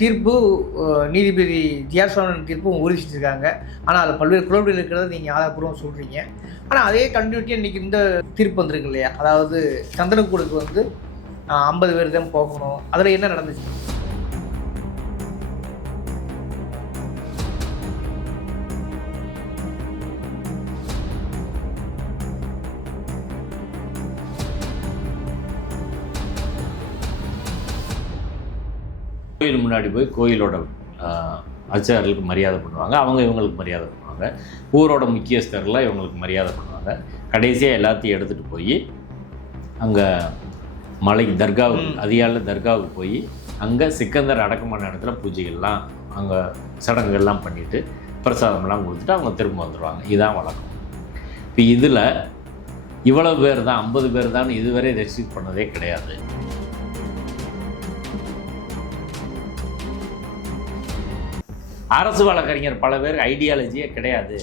தீர்ப்பு நீதிபதி ஜிஆர் சரவணன் தீர்ப்பு உறுதி செஞ்சுருக்காங்க. ஆனால் அதில் பல்வேறு குளறுபடிகள் இருக்கிறத நீங்கள் ஆதாரப்பூர்வம் சொல்கிறீங்க. ஆனால் அதே கண்டினியூட்டியாக இன்றைக்கி இந்த தீர்ப்பு வந்திருக்கு இல்லையா? அதாவது சந்தனக்கூடுக்கு 50 பேர் தான் போகணும். அதில் என்ன நடந்துச்சு? கோயில் முன்னாடி போய் கோயிலோட அர்ச்சகர்களுக்கு மரியாதை பண்ணுவாங்க, அவங்க இவங்களுக்கு மரியாதை பண்ணுவாங்க, ஊரோட முக்கியஸ்தர்லாம் இவங்களுக்கு மரியாதை பண்ணுவாங்க. கடைசியாக எல்லாத்தையும் எடுத்துகிட்டு போய் அங்கே மலைக்கு தர்காவுக்கு அதிகாலையில் தர்காவுக்கு போய் அங்கே சிக்கந்தர் அடக்கமான இடத்துல பூஜைகள்லாம் அங்கே சடங்குகள்லாம் பண்ணிவிட்டு பிரசாதம்லாம் கொடுத்துட்டு அவங்க திரும்ப வந்துடுவாங்க. இதுதான் வழக்கம். இப்போ இதில் இவ்வளோ பேர் தான் 50 பேர் தான் இதுவரை ரெஸ்ட்ரிக்ட் பண்ணதே கிடையாது. அரசு வழக்கறிஞர் பல பேர் ஐடியாலஜியே கிடையாது.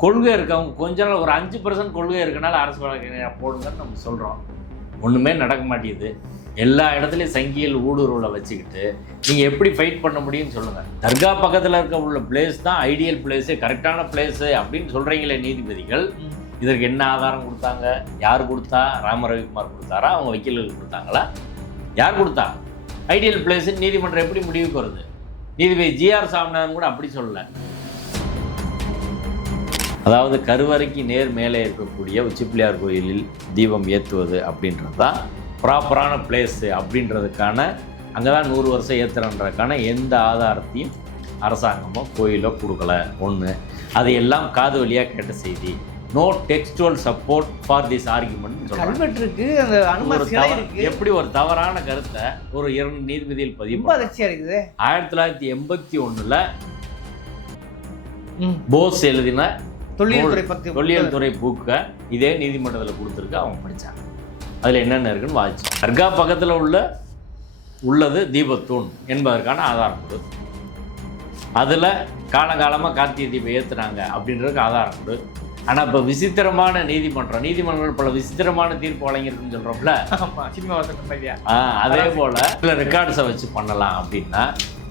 கொள்கை இருக்கவங்க கொஞ்ச நாள் ஒரு 5% கொள்கை இருக்கனால அரசு வழக்கறிஞர் போடுங்கன்னு நம்ம சொல்கிறோம். ஒன்றுமே நடக்க மாட்டேங்குது. எல்லா இடத்துலையும் சங்கியல் ஊடுருவலை வச்சுக்கிட்டு நீங்கள் எப்படி ஃபைட் பண்ண முடியும்னு சொல்லுங்கள். தர்கா பக்கத்தில் இருக்க உள்ள பிளேஸ் தான் ஐடியல் பிளேஸு, கரெக்டான பிளேஸு அப்படின்னு சொல்கிறீங்களே நீதிபதிகள். இதற்கு என்ன ஆதாரம் கொடுத்தாங்க? யார் கொடுத்தா? ராம ரவிக்குமார் கொடுத்தாரா? அவங்க வக்கீல்கள் கொடுத்தாங்களா? யார் கொடுத்தா? ஐடியல் பிளேஸுன்னு நீதிமன்றம் எப்படி முடிவுக்கு வருது? நீதிபதி ஜிஆர் சாமிநாதன் கூட அப்படி சொல்லலை. அதாவது கருவறைக்கு நேர் மேலே இருக்கக்கூடிய உச்சிப்பிள்ளையார் கோயிலில் தீபம் ஏற்றுவது அப்படின்றது தான் ப்ராப்பரான பிளேஸு அப்படின்றதுக்கான, அங்கே தான் 100 வருஷம் ஏற்றுறன்றதுக்கான எந்த ஆதாரத்தையும் அரசாங்கமோ கோயிலோ கொடுக்கல. ஒன்று, அதையெல்லாம் காது வழியாக கேட்ட செய்தி. No textual support for this argument. கல்வெட்டுருக்கு, அந்த அனுமதி இருக்கு. எப்படி ஒரு தவறான கருத்தை ஒரு 2 நீதிபதிகள் பதிவு அதிர்ச்சியா இருக்குது. 1981 போஸ் எழுதின தொல்லியல் துறை புக்க இதே நீதிமன்றத்தில் கொடுத்துருக்கு. அவங்க படித்தாங்க. அதில் என்னென்ன இருக்குன்னு வாசிச்சு. தர்கா பக்கத்தில் உள்ளது தீபத்தூண் என்பதற்கான ஆதாரம் கொடு. அதில் காலகாலமாக கார்த்திகை தீபம் ஏற்றுனாங்க அப்படின்றதுக்கு ஆதாரம் கொடு. ஆனால் இப்போ விசித்திரமான நீதிமன்றம் பல விசித்திரமான தீர்ப்பு வழங்கியிருக்குன்னு சொல்கிறோம்ல, அதே போல் சில ரெக்கார்ட்ஸை வச்சு பண்ணலாம். அப்படின்னா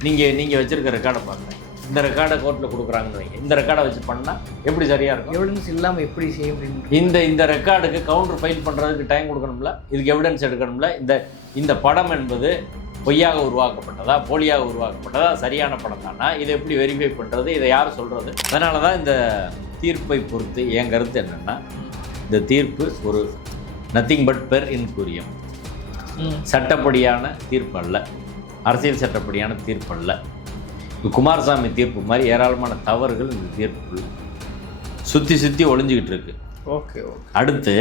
நீங்கள் வச்சுருக்க ரெக்கார்டை பார்க்குறேன். இந்த ரெக்கார்டை கோர்ட்டில் கொடுக்குறாங்கன்னு வைங்க. இந்த ரெக்கார்டை வச்சு பண்ணால் எப்படி சரியாக இருக்கும்? எவிடன்ஸ் இல்லாமல் எப்படி செய்ய முடியும்? இந்த ரெக்கார்டுக்கு கவுண்டர் ஃபைல் பண்ணுறதுக்கு டைம் கொடுக்கணும்ல, இதுக்கு எவிடன்ஸ் எடுக்கணும்ல. இந்த படம் என்பது பொய்யாக உருவாக்கப்பட்டதா, போலியாக உருவாக்கப்பட்டதா, சரியான படம் தானா, இதை எப்படி வெரிஃபை பண்ணுறது? இதை யார் சொல்கிறது? அதனால தான் இந்த தீர்ப்பை பொறுத்து என் கருத்து என்னென்னா, இந்த தீர்ப்பு ஒரு நத்திங் பட் பெர் இன்குரியம், சட்டப்படியான தீர்ப்பு அல்ல, அரசியல் சட்டப்படியான தீர்ப்பு அல்ல. குமாரசாமி தீர்ப்பு மாதிரி ஏராளமான தவறுகள் இந்த தீர்ப்பு சுற்றி ஒளிஞ்சிக்கிட்டு இருக்கு. ஓகே. அடுத்து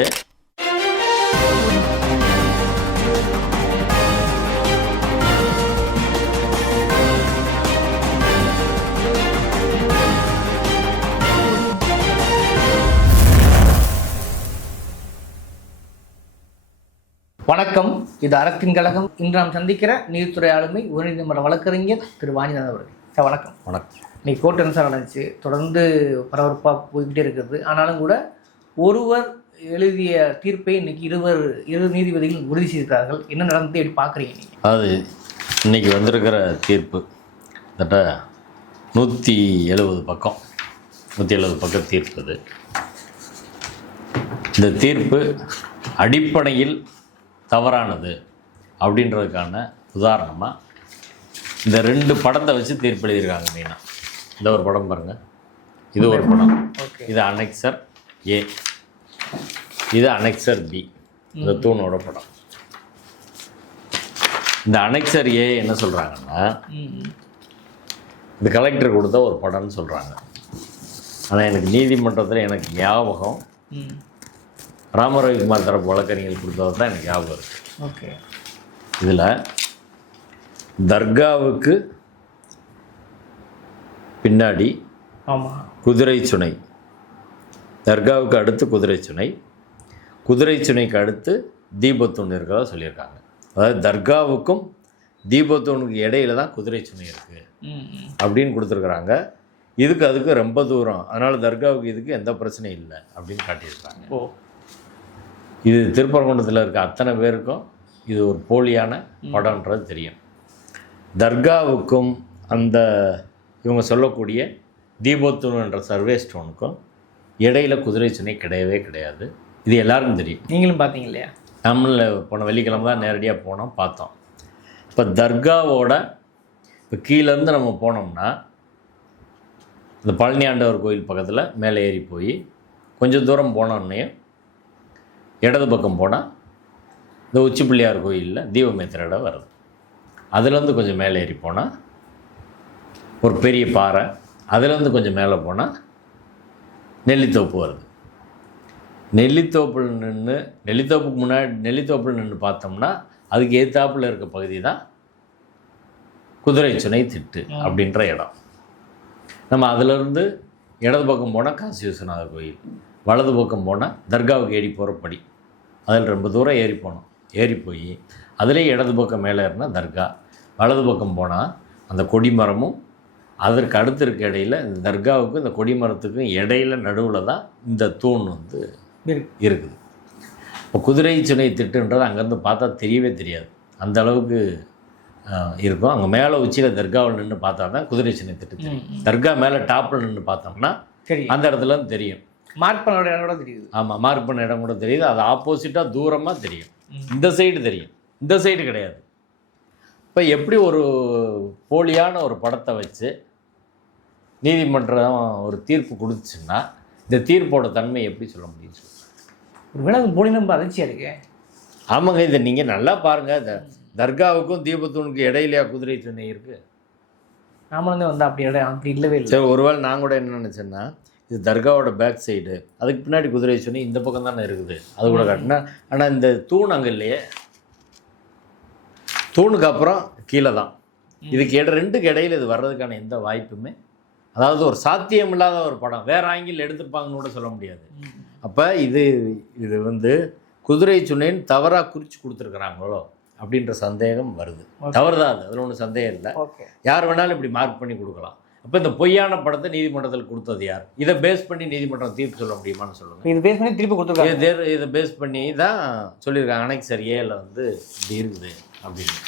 வணக்கம். இது அறத்தின் கழகம். இன்று நாம் சந்திக்கிற நீதித்துறை ஆளுமை உயர்நீதிமன்ற வழக்கறிஞர் திரு வாணிநாதன் அவர்கள். சார் வணக்கம். வணக்கம். இன்னைக்கு கோர்ட் என்ன சார் நடந்துச்சு? தொடர்ந்து பரபரப்பாக போய்கிட்டே இருக்கிறது. ஆனாலும் கூட ஒருவர் எழுதிய தீர்ப்பை இன்னைக்கு இரு நீதிபதிகள் உறுதி செய்திருக்கிறார்கள். என்ன நடந்தது, எப்படி பார்க்குறீங்க நீங்கள்? அதாவது இன்னைக்கு வந்திருக்கிற தீர்ப்பு கிட்ட 170 பக்கம் தீர்ப்பு. அது இந்த தீர்ப்பு அடிப்படையில் தவறானது அப்படின்றதுக்கான உதாரணமாக இந்த 2 படத்தை வச்சு தீர்ப்பு எழுதியிருக்காங்க. மெயினாக இந்த ஒரு படம் பாருங்கள், இது ஒரு படம். இது அனெக்சர் ஏ, இது அனெக்சர் பி, இந்த தூணோட படம். இந்த அனெக்சர் ஏ என்ன சொல்கிறாங்கன்னா, இந்த கலெக்டர் கொடுத்த ஒரு படம்னு சொல்கிறாங்க. ஆனால் எனக்கு நீதிமன்றத்தில் எனக்கு ஞாபகம் ராம ரவிக்குமார் தரப்பு வழக்கறிஞர்கள் கொடுத்தது தான் எனக்கு ஞாபகம் இருக்குது. ஓகே. இதில் தர்காவுக்கு பின்னாடி குதிரை சுனை, தர்காவுக்கு அடுத்து குதிரை சுனைக்கு அடுத்து தீபத்தூண் இருக்கிறதா சொல்லியிருக்காங்க. அதாவது தர்காவுக்கும் தீபத்தூணுக்கு இடையில தான் குதிரை சுனை இருக்குது அப்படின்னு கொடுத்துருக்குறாங்க. அதுக்கு ரொம்ப தூரம், அதனால் தர்காவுக்கு இதுக்கு எந்த பிரச்சனையும் இல்லை அப்படின்னு காட்டியிருக்காங்க. இது திருப்பரங்குன்றத்தில் இருக்க அத்தனை பேருக்கும் இது ஒரு போலியான படம்ன்றது தெரியும். தர்காவுக்கும் அந்த இவங்க சொல்லக்கூடிய தீபோத்தூன் என்ற சர்வே ஸ்டோனுக்கும் இடையில குதிரை சுனை கிடையவே கிடையாது. இது எல்லாருக்கும் தெரியும். நீங்களும் பார்த்தீங்க இல்லையா? நம்மள போன வெள்ளிக்கிழமை தான் நேரடியாக போனோம், பார்த்தோம். இப்போ தர்காவோட இப்போ கீழேருந்து நம்ம போனோம்னா இந்த பழனி ஆண்டவர் கோயில் பக்கத்தில் மேலே ஏறி போய் கொஞ்சம் தூரம் போனோடனே இடது பக்கம் போனால் இந்த உச்சி பிள்ளையார் கோயிலில் தீபமேத்திர இடம் வருது. அதுலேருந்து கொஞ்சம் மேலே ஏறி போனால் ஒரு பெரிய பாறை, அதுலேருந்து கொஞ்சம் மேலே போனால் நெல்லித்தோப்பு வருது. நெல்லித்தோப்பில் நின்று நெல்லித்தோப்புக்கு முன்னாடி நெல்லித்தோப்பில் நின்று பார்த்தோம்னா அதுக்கு எதிர்த்தாப்பில் இருக்க பகுதி தான் குதிரை சுனை திட்டு அப்படின்ற இடம். நம்ம அதிலிருந்து இடது பக்கம் போனால் காசி விஸ்வநாதர் கோயில், வலது பக்கம் போனால் தர்காவுக்கு ஏறி போகிற படி, அதில் ரொம்ப தூரம் ஏறி போனோம். ஏறி போய் அதிலே இடது பக்கம் மேலே ஏறினா தர்கா, வலது பக்கம் போனால் அந்த கொடிமரமும் அதற்கு அடுத்து இருக்க இடையில் இந்த தர்காவுக்கும் இந்த கொடிமரத்துக்கும் இடையில நடுவில் தான் இந்த தூண் வந்து இருக்குது. இப்போ குதிரை சுனை திட்டுன்றது அங்கேருந்து பார்த்தா தெரியவே தெரியாது, அந்த அளவுக்கு இருக்கும். அங்கே மேலே உச்சியில் தர்காவில் நின்று பார்த்தா தான் குதிரை சுனை திட்டு தெரியும். தர்கா மேலே டாப்பில் நின்று பார்த்தோம்னா அந்த இடத்துல தெரியும். மார்க் பண்ண இடம் கூட தெரியுது. ஆமாம், மார்க் பண்ண இடம் கூட தெரியுது. அது ஆப்போசிட்டாக தூரமாக தெரியும். இந்த சைடு தெரியும், இந்த சைடு கிடையாது. இப்போ எப்படி ஒரு போலியான ஒரு படத்தை வச்சு நீதிமன்றம் ஒரு தீர்ப்பு கொடுத்துச்சுன்னா இந்த தீர்ப்போட தன்மை எப்படி சொல்ல முடியும்? ஒருவேளை அது போலி நம்ம அதிர்ச்சியாக இருக்கு. ஆமாங்க, இதை நீங்கள் நல்லா பாருங்கள். இந்த தர்காவுக்கும் தீபத்தூனுக்கு இடையிலையா குதிரை சுனை இருக்குது? நாமளும் வந்து அப்படி இல்லவே இல்லை. சரி, ஒருவேளை நான் கூட என்ன நினச்சேன்னா இது தர்காவோட பேக் சைடு, அதுக்கு பின்னாடி குதிரை சுனை இந்த பக்கம் தானே இருக்குது, அது கூட காட்டினா. ஆனால் இந்த தூண் அங்கே இல்லையே, தூணுக்கு அப்புறம் கீழே தான். இதுக்கு ரெண்டுக்கு இடையில் இது வர்றதுக்கான எந்த வாய்ப்புமே, அதாவது ஒரு சாத்தியம் இல்லாத ஒரு படம், வேறு ஆங்கிள் எடுத்துருப்பாங்கன்னு கூட சொல்ல முடியாது. அப்போ இது வந்து குதிரை சுனைன்னு தவறாக குறித்து கொடுத்துருக்குறாங்களோ அப்படின்ற சந்தேகம் வருது. தவறு தான், அது அதில் ஒன்றும் சந்தேகம் இல்லை. யார் வேணாலும் இப்படி மார்க் பண்ணி கொடுக்கலாம். அப்போ இந்த பொய்யான படத்தை நீதிமன்றத்தில் கொடுத்தது யார்? இதை பேஸ் பண்ணி நீதிமன்றம் தீர்ப்பு சொல்ல முடியுமான்னு சொல்லுங்கள். இது பேஸ் பண்ணி திருப்பி கொடுத்துருக்காங்க. இதை பேஸ் பண்ணி தான் சொல்லியிருக்காங்க. அனெக்சர் ஏல வந்து இப்படி இருக்குது அப்படின்னு.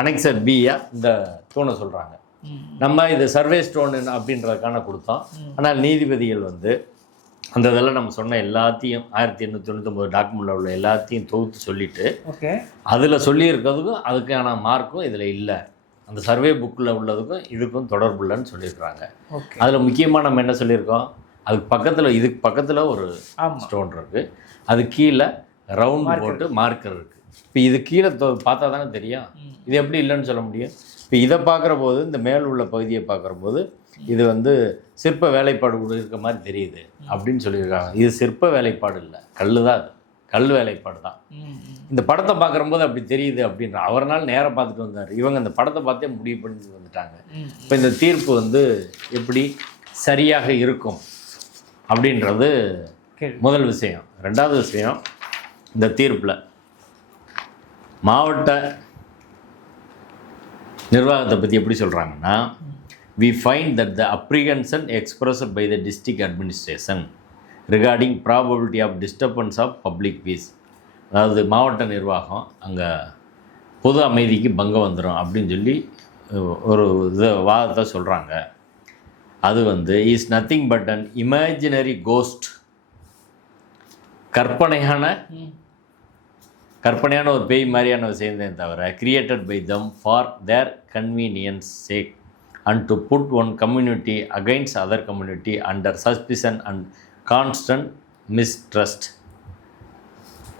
அனெக்சர் பியா இந்த தூணை சொல்கிறாங்க. நம்ம இது சர்வே ஸ்டோன் அப்படின்றதுக்கான கொடுத்தோம். ஆனால் நீதிபதிகள் வந்து அந்த இதெல்லாம் நம்ம சொன்ன எல்லாத்தையும் 1899 டாக்குமெண்ட்டில் உள்ள எல்லாத்தையும் தொகுத்து சொல்லிவிட்டு அதில் சொல்லியிருக்கிறதுக்கும் அதுக்கான மார்க்கும் இதில் இல்லை, அந்த சர்வே புக்கில் உள்ளதுக்கும் இதுக்கும் தொடர்பு இல்லைன்னு சொல்லியிருக்கிறாங்க. அதில் முக்கியமாக நம்ம என்ன சொல்லியிருக்கோம், அதுக்கு பக்கத்தில் இதுக்கு பக்கத்தில் ஒரு ஸ்டோன் இருக்குது, அது கீழே ரவுண்ட் போட்டு மார்க்கர் இருக்குது. இப்போ இது கீழே பார்த்தா தானே தெரியும், இது எப்படி இல்லைன்னு சொல்ல முடியும்? இப்போ இதை பார்க்குற போது, இந்த மேல் உள்ள பகுதியை பார்க்குற போது இது வந்து சிற்ப வேலைப்பாடு கூட இருக்க மாதிரி தெரியுது அப்படின்னு சொல்லியிருக்காங்க. இது சிற்ப வேலைப்பாடு இல்லை, கல் தான், அது கல் வேலைப்பாடு தான். இந்த படத்தை பார்க்குறம்போது அப்படி தெரியுது அப்படின்ற அவர்னால நேரம் பார்த்துட்டு வந்தார். இவங்க இந்த படத்தை பார்த்தே முடிவு பண்ணி வந்துட்டாங்க. இப்போ இந்த தீர்ப்பு வந்து எப்படி சரியாக இருக்கும் அப்படின்றது முதல் விஷயம். ரெண்டாவது விஷயம், இந்த தீர்ப்பில் மாவட்ட நிர்வாகத்தை பற்றி எப்படி சொல்கிறாங்கன்னா, we find that the apprehension expressed by the district administration regarding probability of disturbance of public peace, அதாவது மாவட்ட நிர்வாகம் அங்கே பொது அமைதிக்கு பங்கம் வந்துடும் அப்படின்னு சொல்லி ஒரு வாதத்தை சொல்கிறாங்க. அது வந்து is nothing but an imaginary ghost, கற்பனையான ஒரு பேய் மாதிரியான விஷயம் தவிர created by them for their convenience sake and to put one community against other community under suspicion and constant mistrust.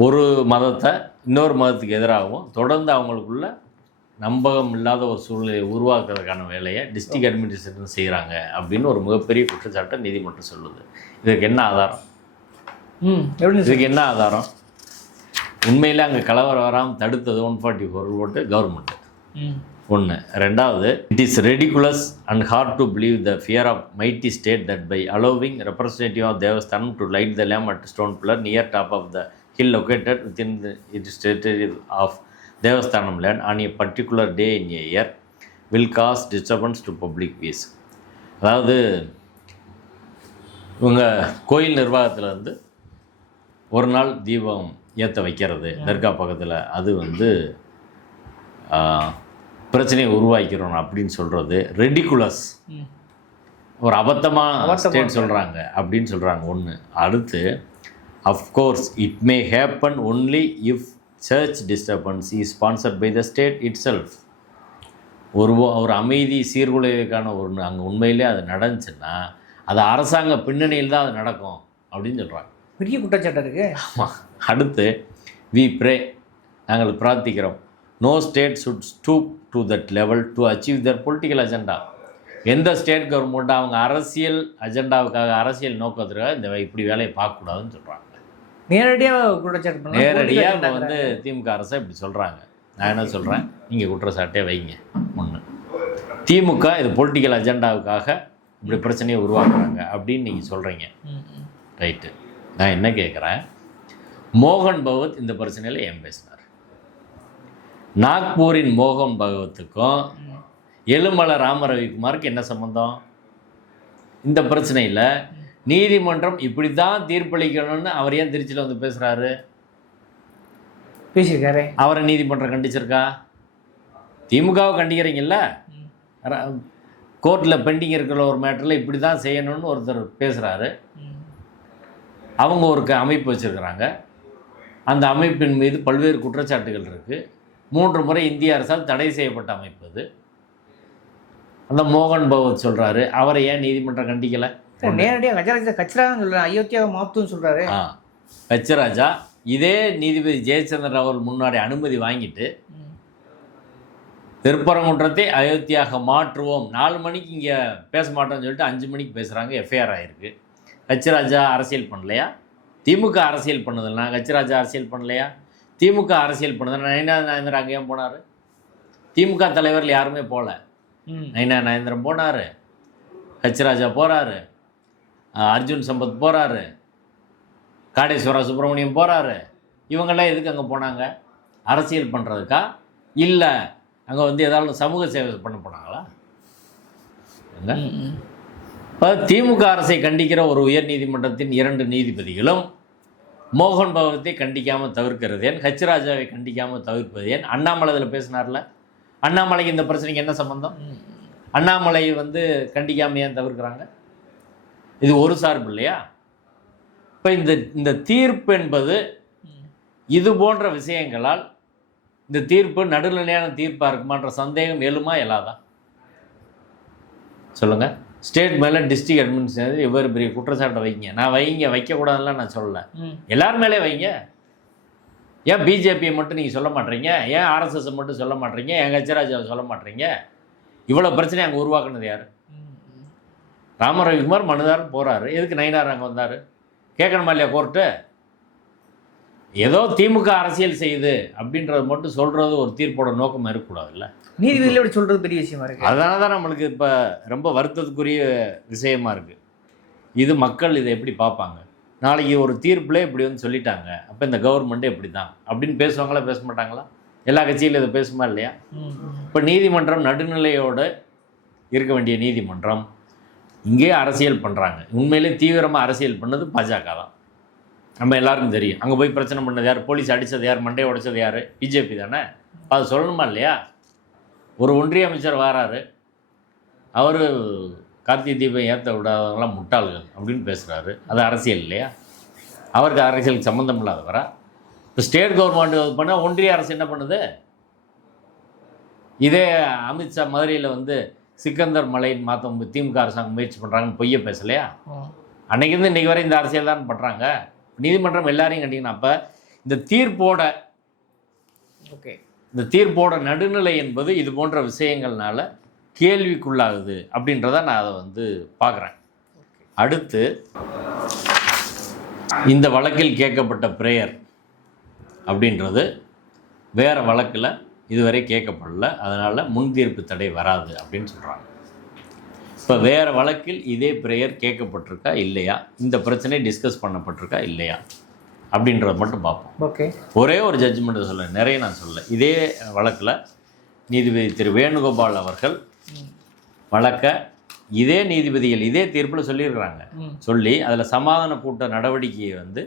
ஒரு மதத்தை இன்னொரு மதத்துக்கு எதிராகவும் தொடர்ந்து அவங்களுக்குள்ள நம்பகம் இல்லாத ஒரு சூழ்நிலையை உருவாக்குறதுக்கான வேலையை டிஸ்ட்ரிக்ட் அட்மினிஸ்ட்ரேஷன் செய்கிறாங்க அப்படின்னு ஒரு மிகப்பெரிய குற்றச்சாட்டை நீதிமன்றம் சொல்லுது. இதுக்கு என்ன ஆதாரம்? இதுக்கு என்ன ஆதாரம்? உண்மையில் அங்கே கலவரம் வராமல் தடுத்தது 144 போட்டு கவர்மெண்ட்டு ஒன்று. ரெண்டாவது, it is ridiculous and hard to believe the fear of mighty state that by allowing representative of Devasthanam to light the lamp at stone pillar near top of the hill located within its territory of Devasthanam land on a particular day in a year will cause disturbance to public peace. அதாவது இவங்க கோயில் நிர்வாகத்தில் வந்து ஒரு நாள் தீபம் ஏற்ற வைக்கிறது தர்கா பக்கத்தில், அது வந்து பிரச்சனையை உருவாக்கிறோம் அப்படின்னு சொல்கிறது ரெடிகுலஸ், ஒரு அபத்தமாக ஸ்டேட் சொல்கிறாங்க அப்படின்னு சொல்கிறாங்க ஒன்று. அடுத்து of course it may happen only if சர்ச் disturbance is sponsored by the state itself. ஒரு அமைதி சீர்குலைவுக்கான ஒரு அங்கே உண்மையிலே அது நடந்துச்சுன்னா அது அரசாங்க பின்னணியில் தான் அது நடக்கும் அப்படின்னு சொல்கிறாங்க. பெரிய குற்றச்சாட்டு இருக்குது. ஆமாம். அடுத்து வி ப்ரே, நாங்கள் பிரார்த்திக்கிறோம், no state should stoop to that level to achieve their political agenda. எந்த ஸ்டேட் கவர்மெண்ட்டும் அவங்க அரசியல் அஜெண்டாவுக்காக அரசியல் நோக்கத்துக்காக இந்த இப்படி வேலையை பார்க்கக்கூடாதுன்னு சொல்கிறாங்க. நேரடியாக குற்றச்சாட்டு நேரடியாக இப்போ வந்து திமுக அரசை இப்படி சொல்கிறாங்க. நான் என்ன சொல்கிறேன், நீங்கள் குற்றச்சாட்டே வைங்க. ஒன்று, திமுக இது பொலிட்டிக்கல் அஜெண்டாவுக்காக இப்படி பிரச்சனையை உருவாக்குறாங்க அப்படின்னு நீங்கள் சொல்கிறீங்க. ரைட்டு. நான் என்ன கேட்குறேன், மோகன் பகவத் இந்த பிரச்சனையில் ஏன் பேசினார்? நாக்பூரின் மோகன் பகவத்துக்கும் எழுமலை ராமரவிக்குமாருக்கு என்ன சம்பந்தம்? இந்த பிரச்சனையில் நீதிமன்றம் இப்படி தான் தீர்ப்பளிக்கணும்னு அவர் ஏன் திருச்சியில் வந்து பேசுகிறாரு? பேசியிருக்காரு. அவரை நீதிமன்றம் கண்டிச்சிருக்கா? திமுகவை கண்டிக்கிறீங்கல்ல, கோர்ட்டில் பெண்டிங் இருக்கிற ஒரு மேட்டரில் இப்படி தான் செய்யணும்னு ஒருத்தர் பேசுகிறாரு. அவங்க ஒரு அமைப்பு வச்சுருக்கிறாங்க. அந்த அமைப்பின் மீது பல்வேறு குற்றச்சாட்டுகள் இருக்குது. 3 முறை இந்திய அரசால் தடை செய்யப்பட்ட அமைப்பு அது. அந்த மோகன் பகவத் சொல்கிறாரு, அவரை ஏன் நீதிமன்றம் கண்டிக்கலை? நேரடியாக கச்சராஜா சொல்கிறார், அயோத்தியாவை மாற்றுன்னு சொல்கிறாரு. கச்சராஜா இதே நீதிபதி ஜெயச்சந்திரன் அவர்கள் முன்னாடி அனுமதி வாங்கிட்டு திருப்பரங்குன்றத்தை அயோத்தியாக மாற்றுவோம், 4 மணிக்கு இங்கே பேச மாட்டோம்னு சொல்லிட்டு 5 மணிக்கு பேசுகிறாங்க. எஃப்ஐஆர் ஆகிருக்கு. கச்சராஜா அரசியல் பண்ணலையா? திமுக அரசியல் பண்ணதில்லை. கச்சராஜா அரசியல் பண்ணலையா? திமுக அரசியல் பண்ணதில்லை. நயினா நாகேந்திரன் அங்கே ஏன் போனார்? திமுக தலைவர்கள் யாருமே போகல. நயினா நாகேந்திரன் போனார், கச்சராஜா போகிறாரு, அர்ஜுன் சம்பத் போகிறாரு, காடேஸ்வரா சுப்பிரமணியம் போகிறாரு. இவங்கெல்லாம் எதுக்கு அங்கே போனாங்க? அரசியல் பண்ணுறதுக்கா? இல்லை அங்கே வந்து ஏதாவது சமூக சேவை பண்ண போனாங்களா? இப்போ திமுக அரசை கண்டிக்கிற ஒரு உயர் நீதிமன்றத்தின் 2 நீதிபதிகளும் மோகன் பகவத்தை கண்டிக்காமல் தவிர்க்கிறது ஏன்? கச்சராஜாவை கண்டிக்காமல் தவிர்ப்பது ஏன்? அண்ணாமலை இதில் பேசினார்ல, அண்ணாமலைக்கு இந்த பிரச்சனைக்கு என்ன சம்பந்தம்? அண்ணாமலை வந்து கண்டிக்காமல் ஏன் தவிர்க்கிறாங்க? இது ஒரு சார்பு இல்லையா? இப்போ இந்த தீர்ப்பு என்பது இது போன்ற விஷயங்களால் இந்த தீர்ப்பு நடுநிலையான தீர்ப்பாக இருக்குமான்ற சந்தேகம் எழுமா எழாதா? சொல்லுங்கள். ஸ்டேட் மேலே டிஸ்ட்ரிக்ட் அட்மினிஸ்ட்ரேஷன் இவ்வளோ பெரிய குற்றச்சாட்டை வைங்க. நான் வைக்கக்கூடாதுலாம் நான் சொல்லலை, எல்லார் மேலே வைங்க. ஏன் பிஜேபியை மட்டும் நீங்கள் சொல்ல மாட்டீங்க? ஏன் ஆர்எஸ்எஸை மட்டும் சொல்ல மாட்டீங்க? ஏன் கச்சராஜாவை சொல்ல மாட்டீங்க? இவ்வளோ பிரச்சனை அங்கே உருவாக்குனது யார்? ராமரவிக்குமார் மனுதாரன் போகிறாரு, எதுக்கு நயினார் அங்கே வந்தார்? கேட்கணுமா இல்லையா கோர்ட்டு? ஏதோ திமுக அரசியல் செய்யுது அப்படின்றத மட்டும் சொல்கிறது ஒரு தீர்ப்போட நோக்கம் இருக்கக்கூடாதுல்ல. நீதிபதியில் இப்படி சொல்கிறது பெரிய விஷயமா இருக்குது. அதனால தான் நம்மளுக்கு இப்போ ரொம்ப வருத்தத்துக்குரிய விஷயமா இருக்குது. இது மக்கள் இதை எப்படி பார்ப்பாங்க? நாளைக்கு ஒரு தீர்ப்பில் இப்படி வந்து சொல்லிட்டாங்க, அப்போ இந்த கவர்மெண்ட்டே இப்படி தான் அப்படின்னு பேசுவாங்களா, பேச மாட்டாங்களா? எல்லா கட்சியிலும் இதை பேசுமா இல்லையா? இப்போ நீதிமன்றம் நடுநிலையோடு இருக்க வேண்டிய நீதிமன்றம் இங்கே அரசியல் பண்ணுறாங்க. உண்மையிலே தீவிரமாக அரசியல் பண்ணது பாஜக தான், நம்ம எல்லாருக்கும் தெரியும். அங்கே போய் பிரச்சனை பண்ணது யார்? போலீஸ் அடித்தது யார்? மண்டையை உடைச்சது யார்? பிஜேபி தானே. அது சொல்லணுமா இல்லையா? ஒரு ஒன்றிய அமைச்சர் வராரு, அவர் கார்த்திகை தீபம் ஏற்ற விடாதவங்களாம் முட்டாள்கள் அப்படின்னு பேசுகிறாரு. அது அரசியல் இல்லையா? அவருக்கு அரசியலுக்கு சம்மந்தம் இல்லாதவரா? இப்போ ஸ்டேட் கவர்மெண்ட் பண்ணால் ஒன்றிய அரசு என்ன பண்ணுது? இதே அமித்ஷா மதுரையில் வந்து சிக்கந்தர் மலையின் மாற்ற திமுக அரசாங்கம் முயற்சி பண்ணுறாங்கன்னு பொய்ய பேசலையா? அன்றைக்கிருந்து இன்றைக்கி வரை இந்த அரசியல் தான் பண்ணுறாங்க. நீதிமன்றம் எல்லாரையும் கண்டிக்கணும். அப்போ இந்த தீர்ப்போட நடுநிலை என்பது இது போன்ற விஷயங்கள்னால கேள்விக்குள்ளாகுது அப்படின்றத நான் அதை வந்து பார்க்குறேன். அடுத்து இந்த வழக்கில் கேட்கப்பட்ட பிரேயர் அப்படின்றது வேறு வழக்கில் இதுவரை கேட்கப்படல, அதனால் முன்தீர்ப்பு தடை வராது அப்படின்னு சொல்கிறாங்க. இப்போ வேறு வழக்கில் இதே பிரேயர் கேட்கப்பட்டிருக்கா இல்லையா, இந்த பிரச்சனை டிஸ்கஸ் பண்ணப்பட்டிருக்கா இல்லையா அப்படின்றத மட்டும் பார்ப்போம். ஓகே. ஒரே ஒரு ஜட்ஜ்மெண்ட்டு சொல்ல, நிறைய நான் சொல்ல. இதே வழக்கில் நீதிபதி திரு வேணுகோபால் அவர்கள் வழக்கை இதே நீதிபதிகள் இதே தீர்ப்பில் சொல்லியிருக்கிறாங்க. சொல்லி அதில் சமாதான கூட்ட நடவடிக்கையை வந்து